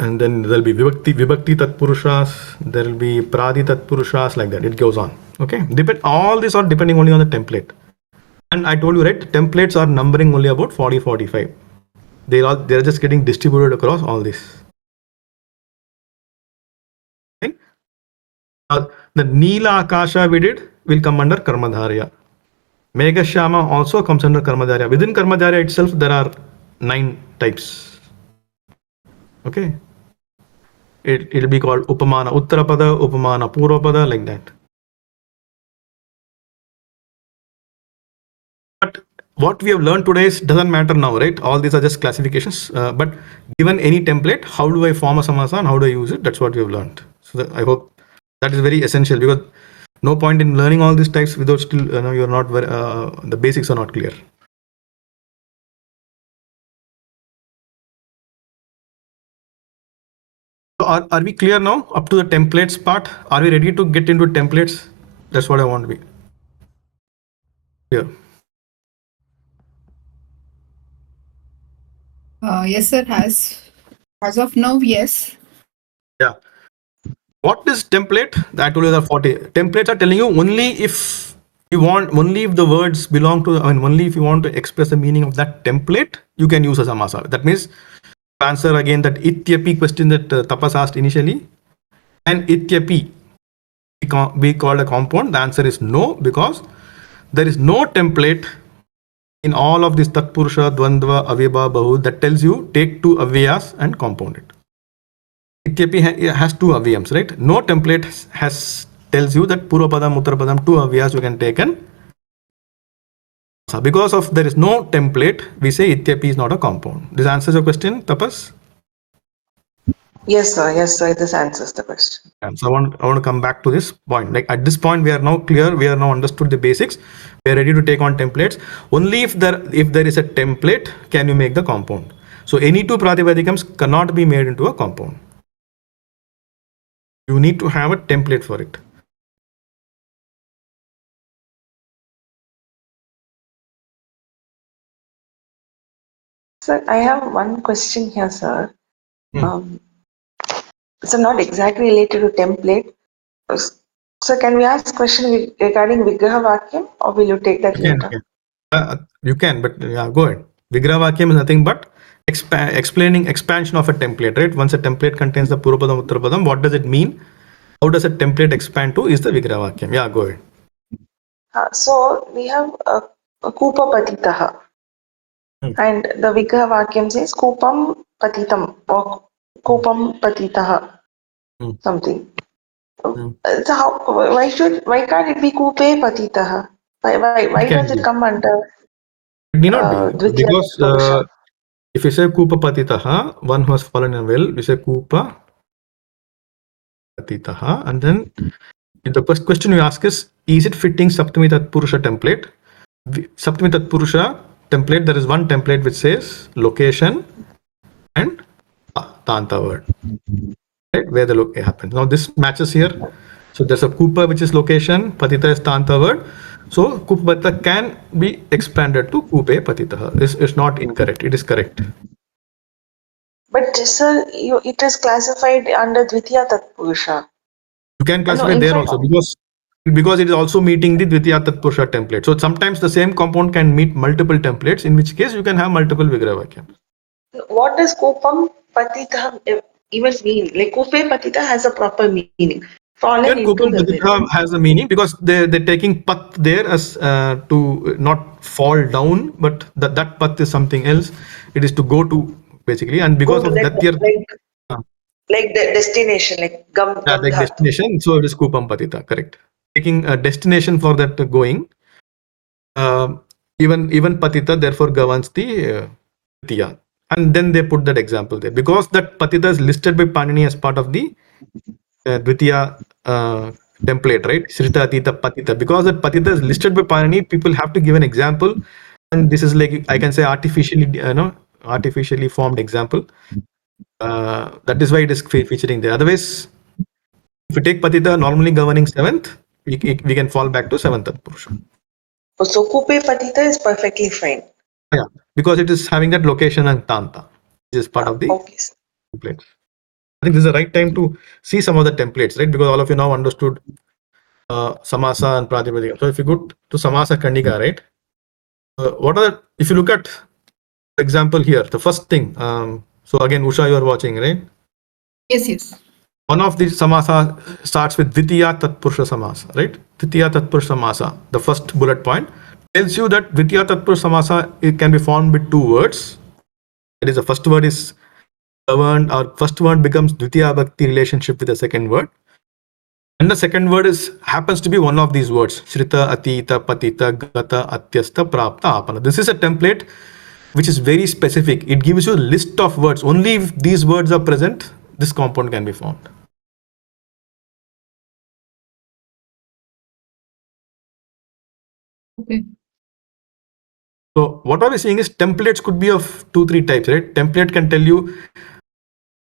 and then there'll be Vibhakti Tatpurushas, there'll be Pradi Tatpurushas, like that. It goes on. Okay. All these are depending only on the template. And I told you, right, templates are numbering only about 40-45. They're just getting distributed across all this. Okay? The Neela Akasha we did will come under Karmadharya. Meghashama also comes under Karmadharya. Within Karmadharya itself, there are 9 types. Okay. It'll be called Upamana Uttarapada, Upamana Purvapada, like that. But what we have learned today doesn't matter now, right? All these are just classifications. But given any template, how do I form a samasa and how do I use it? That's what we have learned. So I hope that is very essential, because no point in learning all these types without still, you're not very, the basics are not clear. So are we clear now up to the templates part? Are we ready to get into templates? That's what I want to be clear. Yes, sir. As of now, yes. Yeah. What is template? I told you there are 40. Templates are telling you only if you want, only if the words belong to, only if you want to express the meaning of that template, you can use a samasa. That means, answer again that ityapi question that Tapas asked initially. And ityapi be called a compound? The answer is no, because there is no template in all of this Tatpurusha, Dvandva, Avibha, Bahu that tells you take 2 avyas and compound it. Ityapi has 2 avyams, right? No template tells you that Purvapadam, Uttarapadam, 2 avyas you can take, and because of there is no template, we say Ityapi is not a compound. This answers your question, Tapas? Yes, sir. Yes, sir. This answers the question. So I want to come back to this point. Like at this point, we are now clear. We are now understood the basics. We are ready to take on templates. Only if there is a template can you make the compound. So any 2 pratipadikams cannot be made into a compound. You need to have a template for it. Sir, I have one question here, sir. So not exactly related to template. So can we ask question regarding Vigraha Vakyam, or will you take that later? You can, but yeah, go ahead. Vigraha Vakyam is nothing but explaining expansion of a template, right? Once a template contains the Purvapadam, Uttarapadam, what does it mean? How does a template expand to is the Vigraha Vakyam. Yeah, go ahead. So we have a Kupa Patitaha. And the Vigraha Vakyam says Kupam Patitam or Kupam Patitaha, something. So why can't it be Kupe Patitaha? Why It can does it be. come under It need not be Dvitiya because Purusha? if you say Kupa Patitaha, one who has fallen in a well, we say Kupa Patitaha, and then the first question you ask is it fitting Saptami Tat Purusha template? Saptami Tat Purusha template, there is one template which says location and Tanta word, right? Where the location happens. Now this matches here. So there's a Kupa which is location, Patita is Tanta word. So Kupa Patita can be expanded to Kupe Patitaha. This is not incorrect. It is correct. But sir, it is classified under Dvitiya Tatpurusha. You can No, classify in there fact, also because it is also meeting the Dvitiya Tatpurusha template. So sometimes the same compound can meet multiple templates, in which case you can have multiple Vigraha Vakyams. what does Kopam Patita even mean? Like Kupe Patita has a proper meaning. Fallen Even into Kupam the well. Patita has a meaning because they're taking Pat there as to not fall down, but that Pat is something else. It is to go to basically, and Go because to of that, they are like the destination, like Gam like Dhatu. destination. So it is Kupam Patita, correct? Taking a destination for that going. Even Patita therefore governs the Dvitiya. And then they put that example there because that Patita is listed by Panini as part of the Dvitiya template, right? Shrita Atita Patita. Because that Patita is listed by Panini, people have to give an example. And this is like, I can say artificially formed example. That is why it is featuring there. Otherwise, if you take Patita normally governing 7th, we can fall back to 7th Purusha. So Kupe Patita is perfectly fine. Yeah, because it is having that location and Tanta, which is part of the Okay. template. I think this is the right time to see some of the templates, right? Because all of you now understood Samasa and Pratipadika. So if you go to Samasa Kandika, right? If you look at the example here, the first thing, so again, Usha, you are watching, right? Yes. One of these Samasa starts with Dvitiya Tatpurusha Samasa, right? Dvitiya Tatpurusha Samasa, the first bullet point, tells you that Dvitiya Tatpurusha Samasa, it can be formed with two words. That is, the first word is governed, or first word becomes Dvitiya Bhakti relationship with the second word. And the second word happens to be one of these words, Shrita, Atita, Patita, Gata, Atyasta, Prapta, Apana. This is a template which is very specific. It gives you a list of words. Only if these words are present, this compound can be formed. Okay. So what are we saying is templates could be of 2-3 types, right? Template can tell you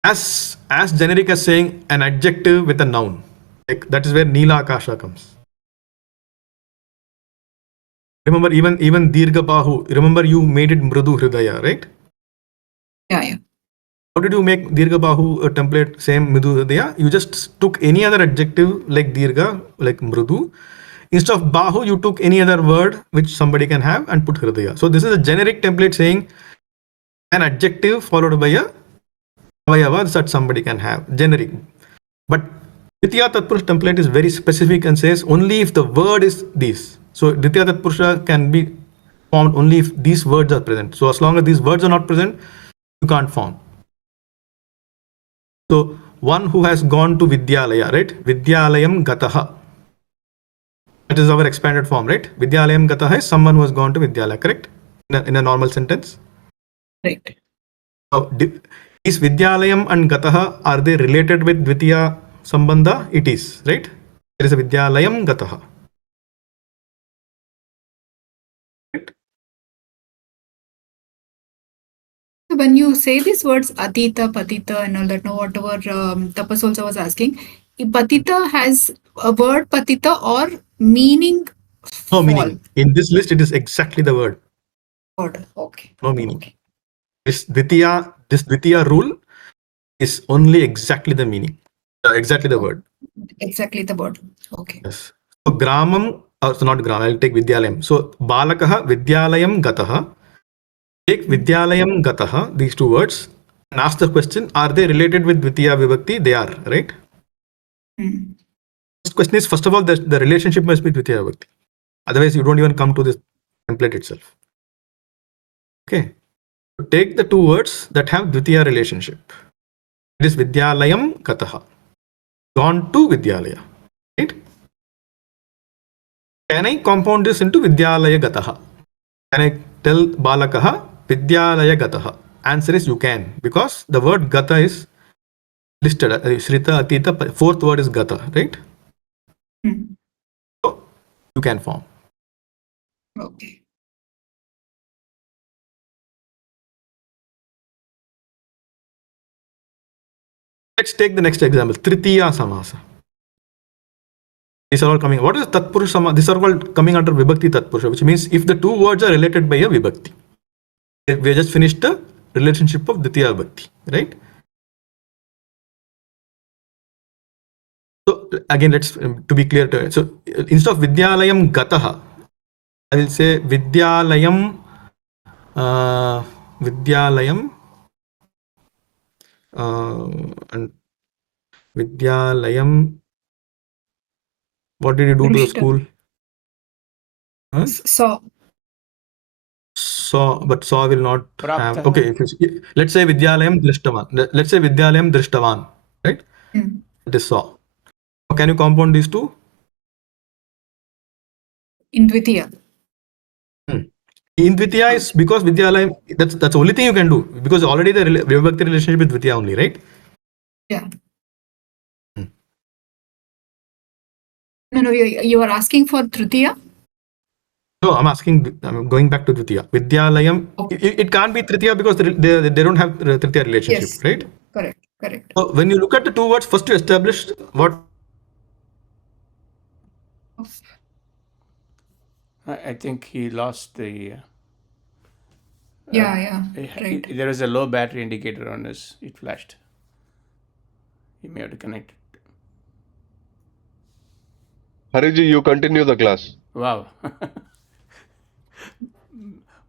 as generic as saying an adjective with a noun. Like that is where Neela Akasha comes. Remember, even Dirgha Bahu, remember you made it Mrudu Hridaya, right? Yeah. How did you make Dirgha Bahu a template, same Mrudu Hridaya? You just took any other adjective like Dirgha, like Mrudu. Instead of Bahu, you took any other word which somebody can have and put Hridaya. So this is a generic template saying an adjective followed by a avayava that somebody can have, generic. But Ditya Tatpurusha template is very specific and says only if the word is this. So Ditya Tatpurusha can be formed only if these words are present. So as long as these words are not present, you can't form. So one who has gone to Vidyalaya, right? Vidyalayam Gataha. That is our expanded form, right? Vidyalayam Gataha is someone who has gone to Vidyalaya, correct? In a normal sentence. Right. So is Vidyalayam and Gataha, are they related with Dvitiya Sambandha? It is, right? There is a Vidyalayam Gataha. Right? So when you say these words Atita, Patita and all that, whatever Tapas also was asking, Patita has a word Patita or meaning? No fall? meaning. In this list, it is exactly the word. Word. Okay. No meaning. Okay. This Dvitiya rule is only exactly the meaning. Exactly the word. Exactly the word. Okay. Yes. So Gramam, so not Gram, I'll take Vidyalayam. So Balakaha Vidyalayam Gataha. Take Vidyalayam Gataha, these two words, and ask the question, are they related with Dvitiya Vibhakti? They are, right? First question is, first of all, the relationship must be Dvitiya Vibhakti. Otherwise, you don't even come to this template itself. Okay. So take the two words that have Dvitiya relationship. It is Vidyalayam Gataha. gone to Vidyalaya, right? Can I compound this into Vidyalaya Gataha? Can I tell Balakaha Vidyalaya Gataha? Answer is you can, because the word Gata is listed. Shrita, Atita, fourth word is Gata, right? Hmm. So you can form. Okay. Let's take the next example, Tritiya Samasa. These are all coming. What is Tatpurusha Samasa? These are all coming under Vibhakti Tatpurusha, which means if the two words are related by a Vibhakti. We just finished the relationship of Ditiya Vibhakti, right? So again, let's to be clear. So instead of Vidyalayam Gataha, I will say Vidyalayam, Vidyalayam, and Vidyalayam. What did you do to the Drishta. school? Huh? Saw. But saw will not have. Praptaha. Okay, let's say Vidyalayam Drishtavan. Let's say Vidyalayam Drishtavan, right? Hmm. It is saw. Can you compound these two? In Dvitiya. In Dvitiya is because Vidyalayam, that's the only thing you can do, because already the Vibhakti relationship with Dvitiya only, right? Yeah. No, you are asking for Tritiya? No, I'm going back to Dvitiya. Vidyalayam, Okay. it can't be Tritiya because they don't have Tritiya relationship, Yes. right? Correct. So when you look at the two words, first you establish what. I think he lost the. Yeah, right. There was a low battery indicator on his. It flashed. He may have to connect it. Hariji, you continue the class. Wow.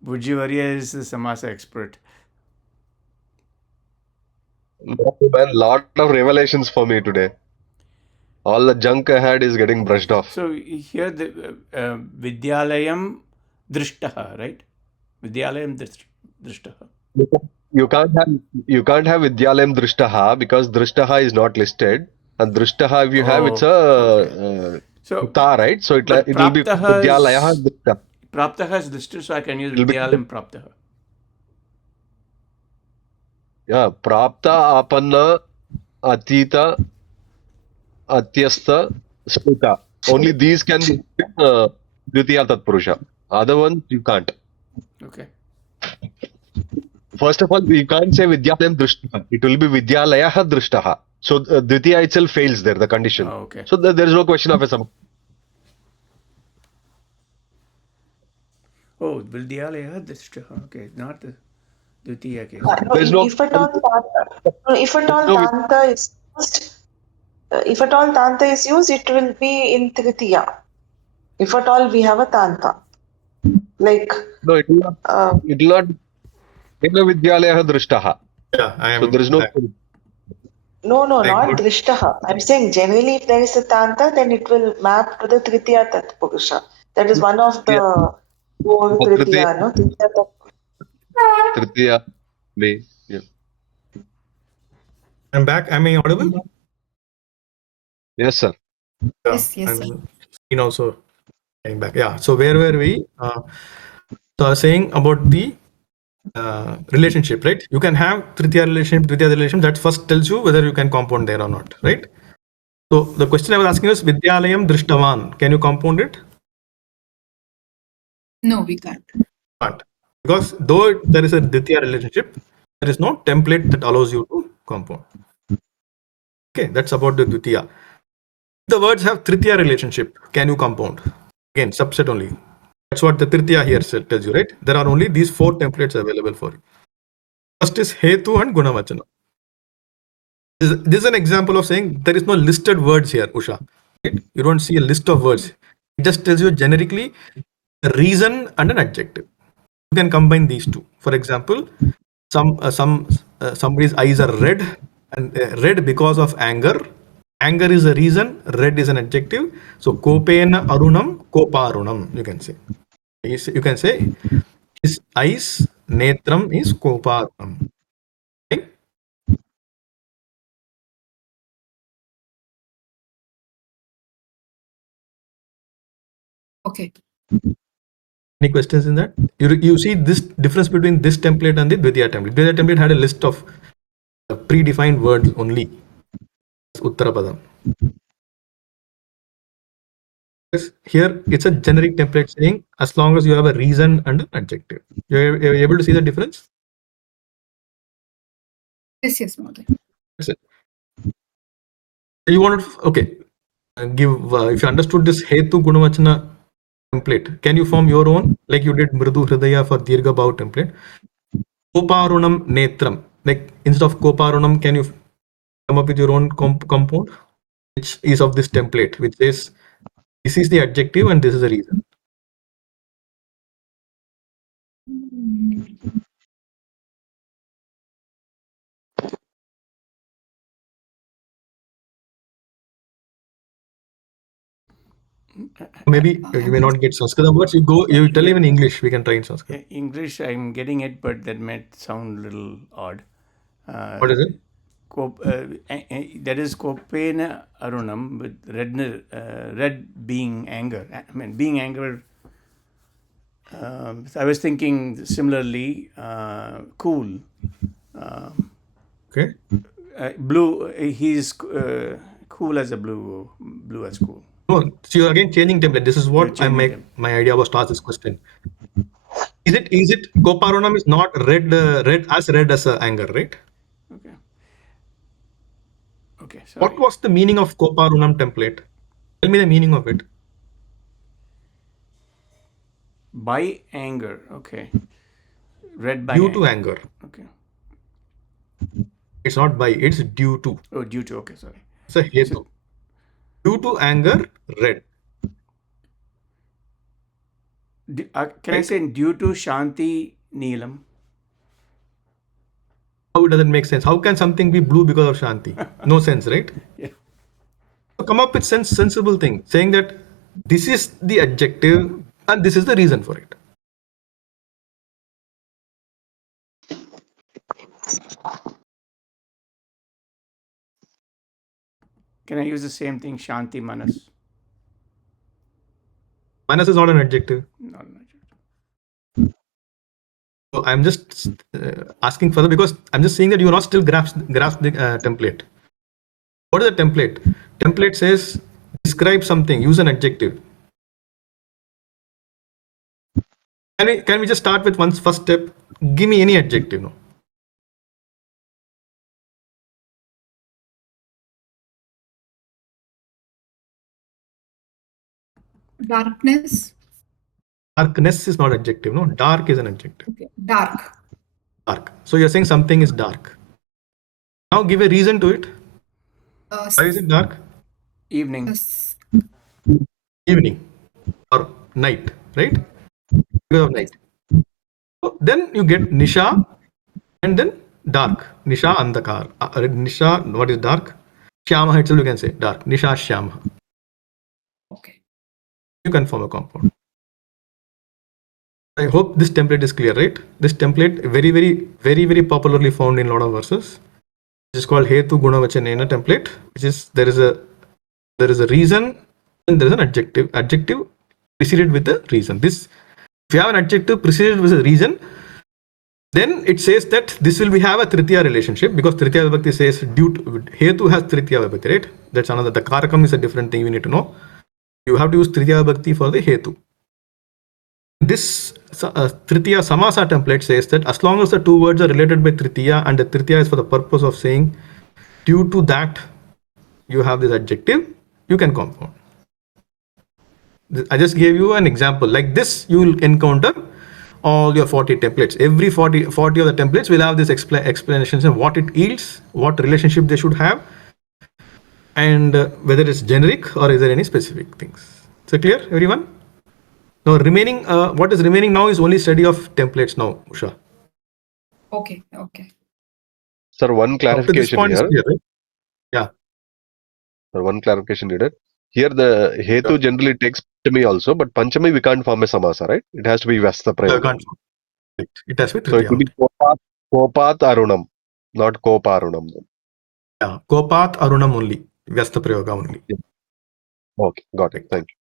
Bujjivarya is the Samasa expert. Man, lot of revelations for me today. All the junk I had is getting brushed off. So here the Vidyalayam Drishtaha, right? Vidyalayam Drishtaha. You can't have Vidyalayam Drishtaha because Drishtaha is not listed. And Drishtaha, if you have, it's a So ta, right? So it but will be Praptaha Vidyalaya is Drishtaha. Praptaha is listed, so I can use It'll be- Vidyalayam Praptaha. Yeah, Prapta, Apanna, Atita, Atyasta, Smita. Only these can be Dvitiya Tatpurusha. Other ones you can't. Okay. First of all, we can't say Vidyalayam Drishtaha. It will be Vidyalaya Drishtaha. So Dvitiya itself fails there, the condition. Oh, okay. So there is no question of a sum. Oh, Vidyalaya Drishtaha. Okay, not the Dvitiya case. No, There's no. if at all No, Tanta is used, if at all Tanta is used, it will be in Tritiya. If at all we have a Tanta. Like, No, it will not. It will not. Vidyalaya Drishtaha. Yeah, I am. So there is no. no, I not would- Drishtaha. I'm saying generally if there is a Tanta, then it will map to the Tritiya Tatpurusha. That is one of the four Tritiya, no? Tritiya Tatpurusha. Tritiya. Me. Yeah. I'm back. Am I audible? Yes, sir. Yeah, Yes, sir. I'm seen also. Getting back. Yeah. So where were we? So I was saying about the relationship, right? You can have Tritiya relationship. That first tells you whether you can compound there or not, right? So the question I was asking is Vidyalayam Drishtavan. Can you compound it? No, we can't. Can't. Because though there is a Ditiya relationship, there is no template that allows you to compound. Okay, that's about the Ditiya. The words have Tritiya relationship. Can you compound? Again, subset only. That's what the Tritiya here tells you, right? There are only these four templates available for you. First is Hetu and Gunavachana. This is an example of saying there is no listed words here, Usha. Right? You don't see a list of words. It just tells you generically a reason and an adjective. You can combine these two. For example, somebody's eyes are red and red because of anger. Anger is a reason, red is an adjective. So kopena arunam, koparunam, you can say. You can say his eyes, netram is koparunam. Okay? Okay. Any questions in that? You see this difference between this template and the Dvitiya template. Dvitiya template had a list of predefined words only. Uttarapadam. Here it's a generic template saying as long as you have a reason and an adjective. You're able to see the difference? Yes, Mother. That's it. You want to, okay, give, if you understood this Hetu Gunavachana template, can you form your own, like you did Mridu Hridaya for Dirgha Bhav template? Koparunam Netram, like instead of Koparunam, can you come up with your own compound, which is of this template, which says this is the adjective and this is the reason. Maybe you may not get Sanskrit words. You tell him in English. We can try in Sanskrit. English, I'm getting it, but that might sound a little odd. What is it? That is Kopena Arunam with red being anger. I mean, being anger. I was thinking similarly, cool. Okay. Blue, he's cool as a blue as cool. No, so you're again changing template. This is what my idea was to ask this question. Is it Koparunam is not red as anger, right? Okay. Okay. Sorry. What was the meaning of Koparunam template? Tell me the meaning of it. By anger. Okay. Red by Due to anger. Okay. It's not by, it's due to. Oh, due to. Okay, sorry. It's a hetu. Due to anger, red. Can I say due to Shanti Neelam? How does it make sense? How can something be blue because of Shanti? No sense, right? Yeah. So come up with sensible thing, saying that this is the adjective and this is the reason for it. Can I use the same thing, Shanti Manas? Manas is not an adjective. Not an adjective. So I'm just asking further because I'm just saying that you are not still grasp the template. What is the template? Template says describe something, use an adjective. Can we just start with first step? Give me any adjective. No. Darkness. Darkness is not adjective. No, dark is an adjective. Okay. Dark. Dark. So you're saying something is dark. Now give a reason to it. Why is it dark? Evening. Evening or night, right? Because of night. So then you get Nisha and then dark. Nisha Andakar. Nisha, what is dark? Shyama itself you can say dark. Nisha Shyama. Okay. You can form a compound. I hope this template is clear, right? This template very popularly found in a lot of verses. It is called Hetu Gunavachanena template, which is there is a reason and there is an adjective. Adjective preceded with the reason. This, if you have an adjective preceded with a reason, then it says that this will have a Tritiya relationship because Tritiya Vibhakti says Hetu has Tritiya Vibhakti, right? That's another. The Karakam is a different thing you need to know. You have to use Tritiya Vibhakti for the Hetu. This Tritiya Samasa template says that as long as the two words are related by Tritiya and the Tritiya is for the purpose of saying due to that you have this adjective, you can compound. I just gave you an example. Like this, you will encounter all your 40 templates. Every 40 of the templates will have this explanations of what it yields, what relationship they should have, and whether it's generic or is there any specific things. Is it clear, everyone? Now remaining, what is remaining now is only study of templates now, Usha. Okay. Sir, one clarification here. Clear, right? Yeah. Sir, one clarification needed. Here the Hetu generally takes Panchami also, but Panchami we can't form a Samasa, right? It has to be Vyasta Prayoga. It has to be So it will be Kopat Arunam, not Kopa Arunam. Yeah, Kopat Arunam only. Vyasta Prayoga only. Okay, got it. Thank you.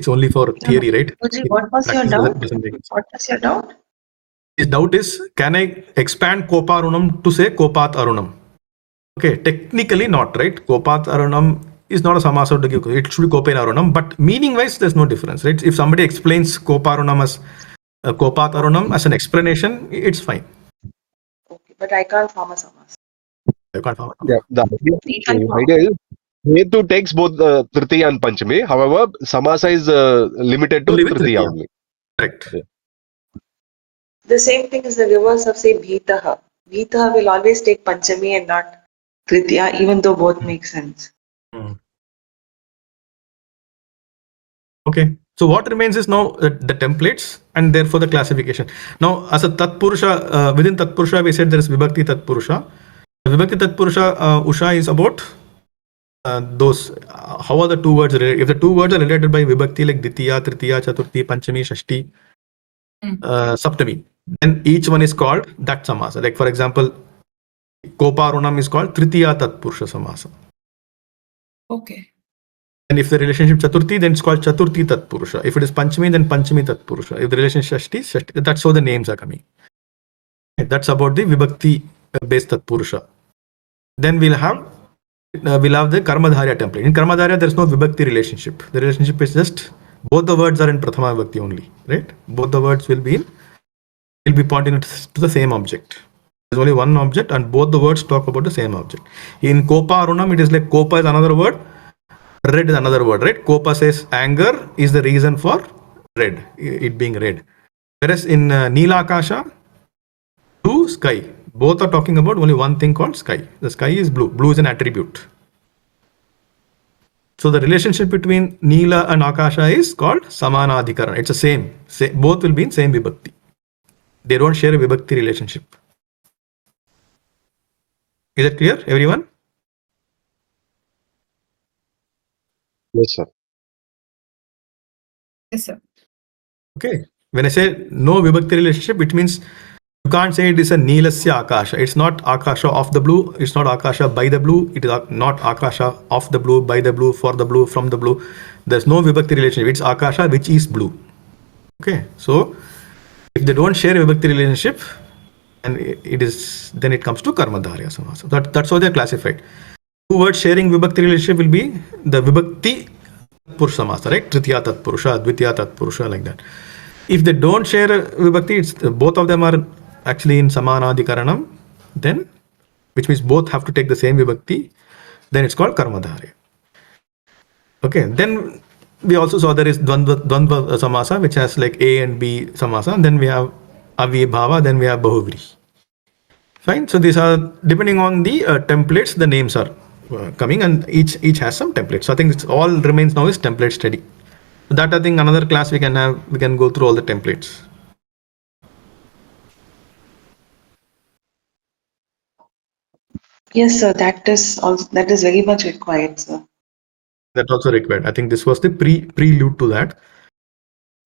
It's only for theory, right? Guruji, what was your Practice doubt? doesn't make sense. What was your doubt? His doubt is, can I expand Koparunam to say Kopat Arunam? Okay, technically not, right? Kopat Arunam is not a samasa to give. It should be Kopen Arunam, but meaning wise, there's no difference, right? If somebody explains Koparunam as Kopat Arunam as an explanation, it's fine. Okay, but I can't form a samas. You can't follow. Yeah, the idea is Hetu takes both Tritiya and Panchami. However, Samasa is limited to Only with Tritiya Tritiya. only. Correct. Yeah. The same thing is the reverse of say Bhitaha. Bhitaha will always take Panchami and not Tritiya, even though both make sense. Okay. So what remains is now the templates and therefore the classification. Now, as a Tatpurusha, within Tatpurusha, we said there is Vibhakti Tatpurusha. Vibhakti Tatpurusha, Usha is about those, how are the two words related? If the two words are related by Vibhakti, like Ditya, Tritiya, Chaturthi, Panchami, Shashti, Saptami, then each one is called that samasa. Like for example, Koparunam is called Tritiya Tatpurusha Samasa. Okay. And if the relationship Chaturthi, then it's called Chaturthi Tatpurusha. If it is Panchami, then Panchami Tatpurusha. If the relationship Shashti, Shashti. That's how the names are coming. That's about the Vibhakti based Tatpurusha. Then we'll have the Karmadharya template. In Karmadharya, there's no Vibhakti relationship. The relationship is just both the words are in Prathama Vibhakti only, right? Both the words will be pointing to the same object. There's only one object, and both the words talk about the same object. In Kopa Arunam, it is like Kopa is another word, red is another word, right? Kopa says anger is the reason for red, it being red. Whereas in Neela Akasha, blue sky, both are talking about only one thing called sky. The sky is blue. Blue is an attribute. So the relationship between Neela and Akasha is called Samanadhikaran. It's the same. Both will be in same Vibhakti. They don't share a Vibhakti relationship. Is it clear, everyone? Yes, sir. Yes, sir. Okay. When I say no Vibhakti relationship, it means you can't say it is a Neelasya Akasha. It's not Akasha of the blue. It's not Akasha by the blue. It is not Akasha of the blue, by the blue, for the blue, from the blue. There's no Vibhakti relationship. It's Akasha which is blue. Okay. So if they don't share a Vibhakti relationship, and then it comes to Karmadharya Samasa. That's how they're classified. Two words sharing Vibhakti relationship will be the Vibhakti Tatpurusha Samasa, right? Tritiya Tatpurusha, Dvitiya Tatpurusha, like that. If they don't share a Vibhakti, it's both of them are actually in Samanadhikaranam, then, which means both have to take the same Vibhakti, then it's called Karmadharya. Okay, then we also saw there is Dvandva Samasa, which has like A and B Samasa, and then we have Avibhava, then we have Bahuvri. Fine, so these are, depending on the templates, the names are coming, and each has some templates. So I think it's all remains now is template study. That I think another class we can go through all the templates. Yes, sir. That is very much required, sir. That's also required. I think this was the prelude to that.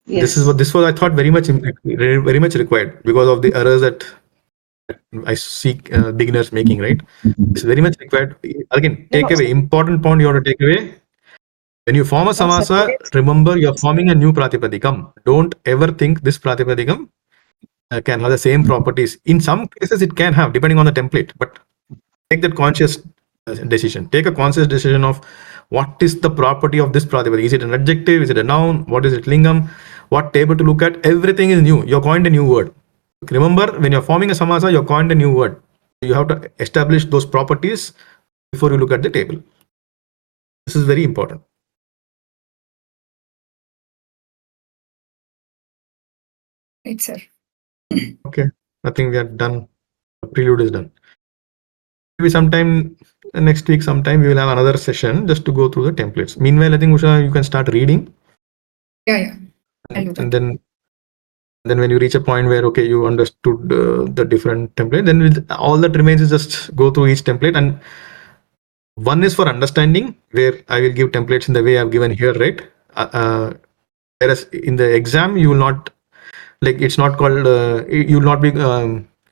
Yes. This was I thought very much required because of the errors that I see beginners making, right? It's very much required. Again, take away important point you have to take away. When you form a samasa, remember you're forming a new pratipadikam. Don't ever think this pratipadikam can have the same properties. In some cases, it can have, depending on the template, but take that conscious decision. Take a conscious decision of what is the property of this pratipadika. Is it an adjective? Is it a noun? What is it, lingam? What table to look at? Everything is new. You coined a new word. Remember, when you're forming a samasa, you coined a new word. You have to establish those properties before you look at the table. This is very important. Right, sir. Okay, I think we are done. The prelude is done. Maybe sometime next week, sometime we will have another session just to go through the templates. Meanwhile, I think Usha, you can start reading. Yeah. I'll do that. And then when you reach a point where okay, you understood the different template, then all that remains is just go through each template. And one is for understanding, where I will give templates in the way I've given here, right? Whereas in the exam, you will not, like, it's not called, you will not be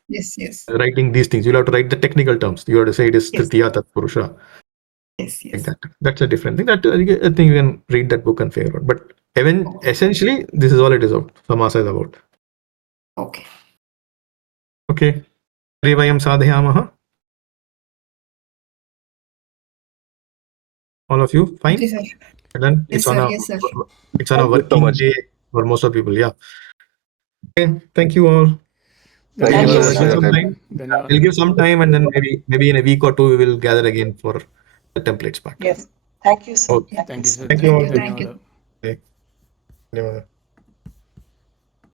Yes. writing these things. You'll have to write the technical terms. You have to say it is Yes. Tritiya Tatpurusha. Yes. Like that. That's a different thing. That I think you can read that book and figure out. But Essentially, this is all it is about. Samasa is about. Okay. Okay. Vayam sadhyamah. All of you, fine? Okay, sir. Done? Yes, sir. Yes, sir. It's on a Thank you so working much. day for most of people. Yeah. Okay. Thank you all. Thank you Thank so you, much for sir. your time. We'll give some time, and then maybe in a week or two we will gather again for the templates part. Yes. Thank you, sir. Okay. Thank Thank you, you, sir. sir. Thank you all. Thank you. Okay. Dhanyawad.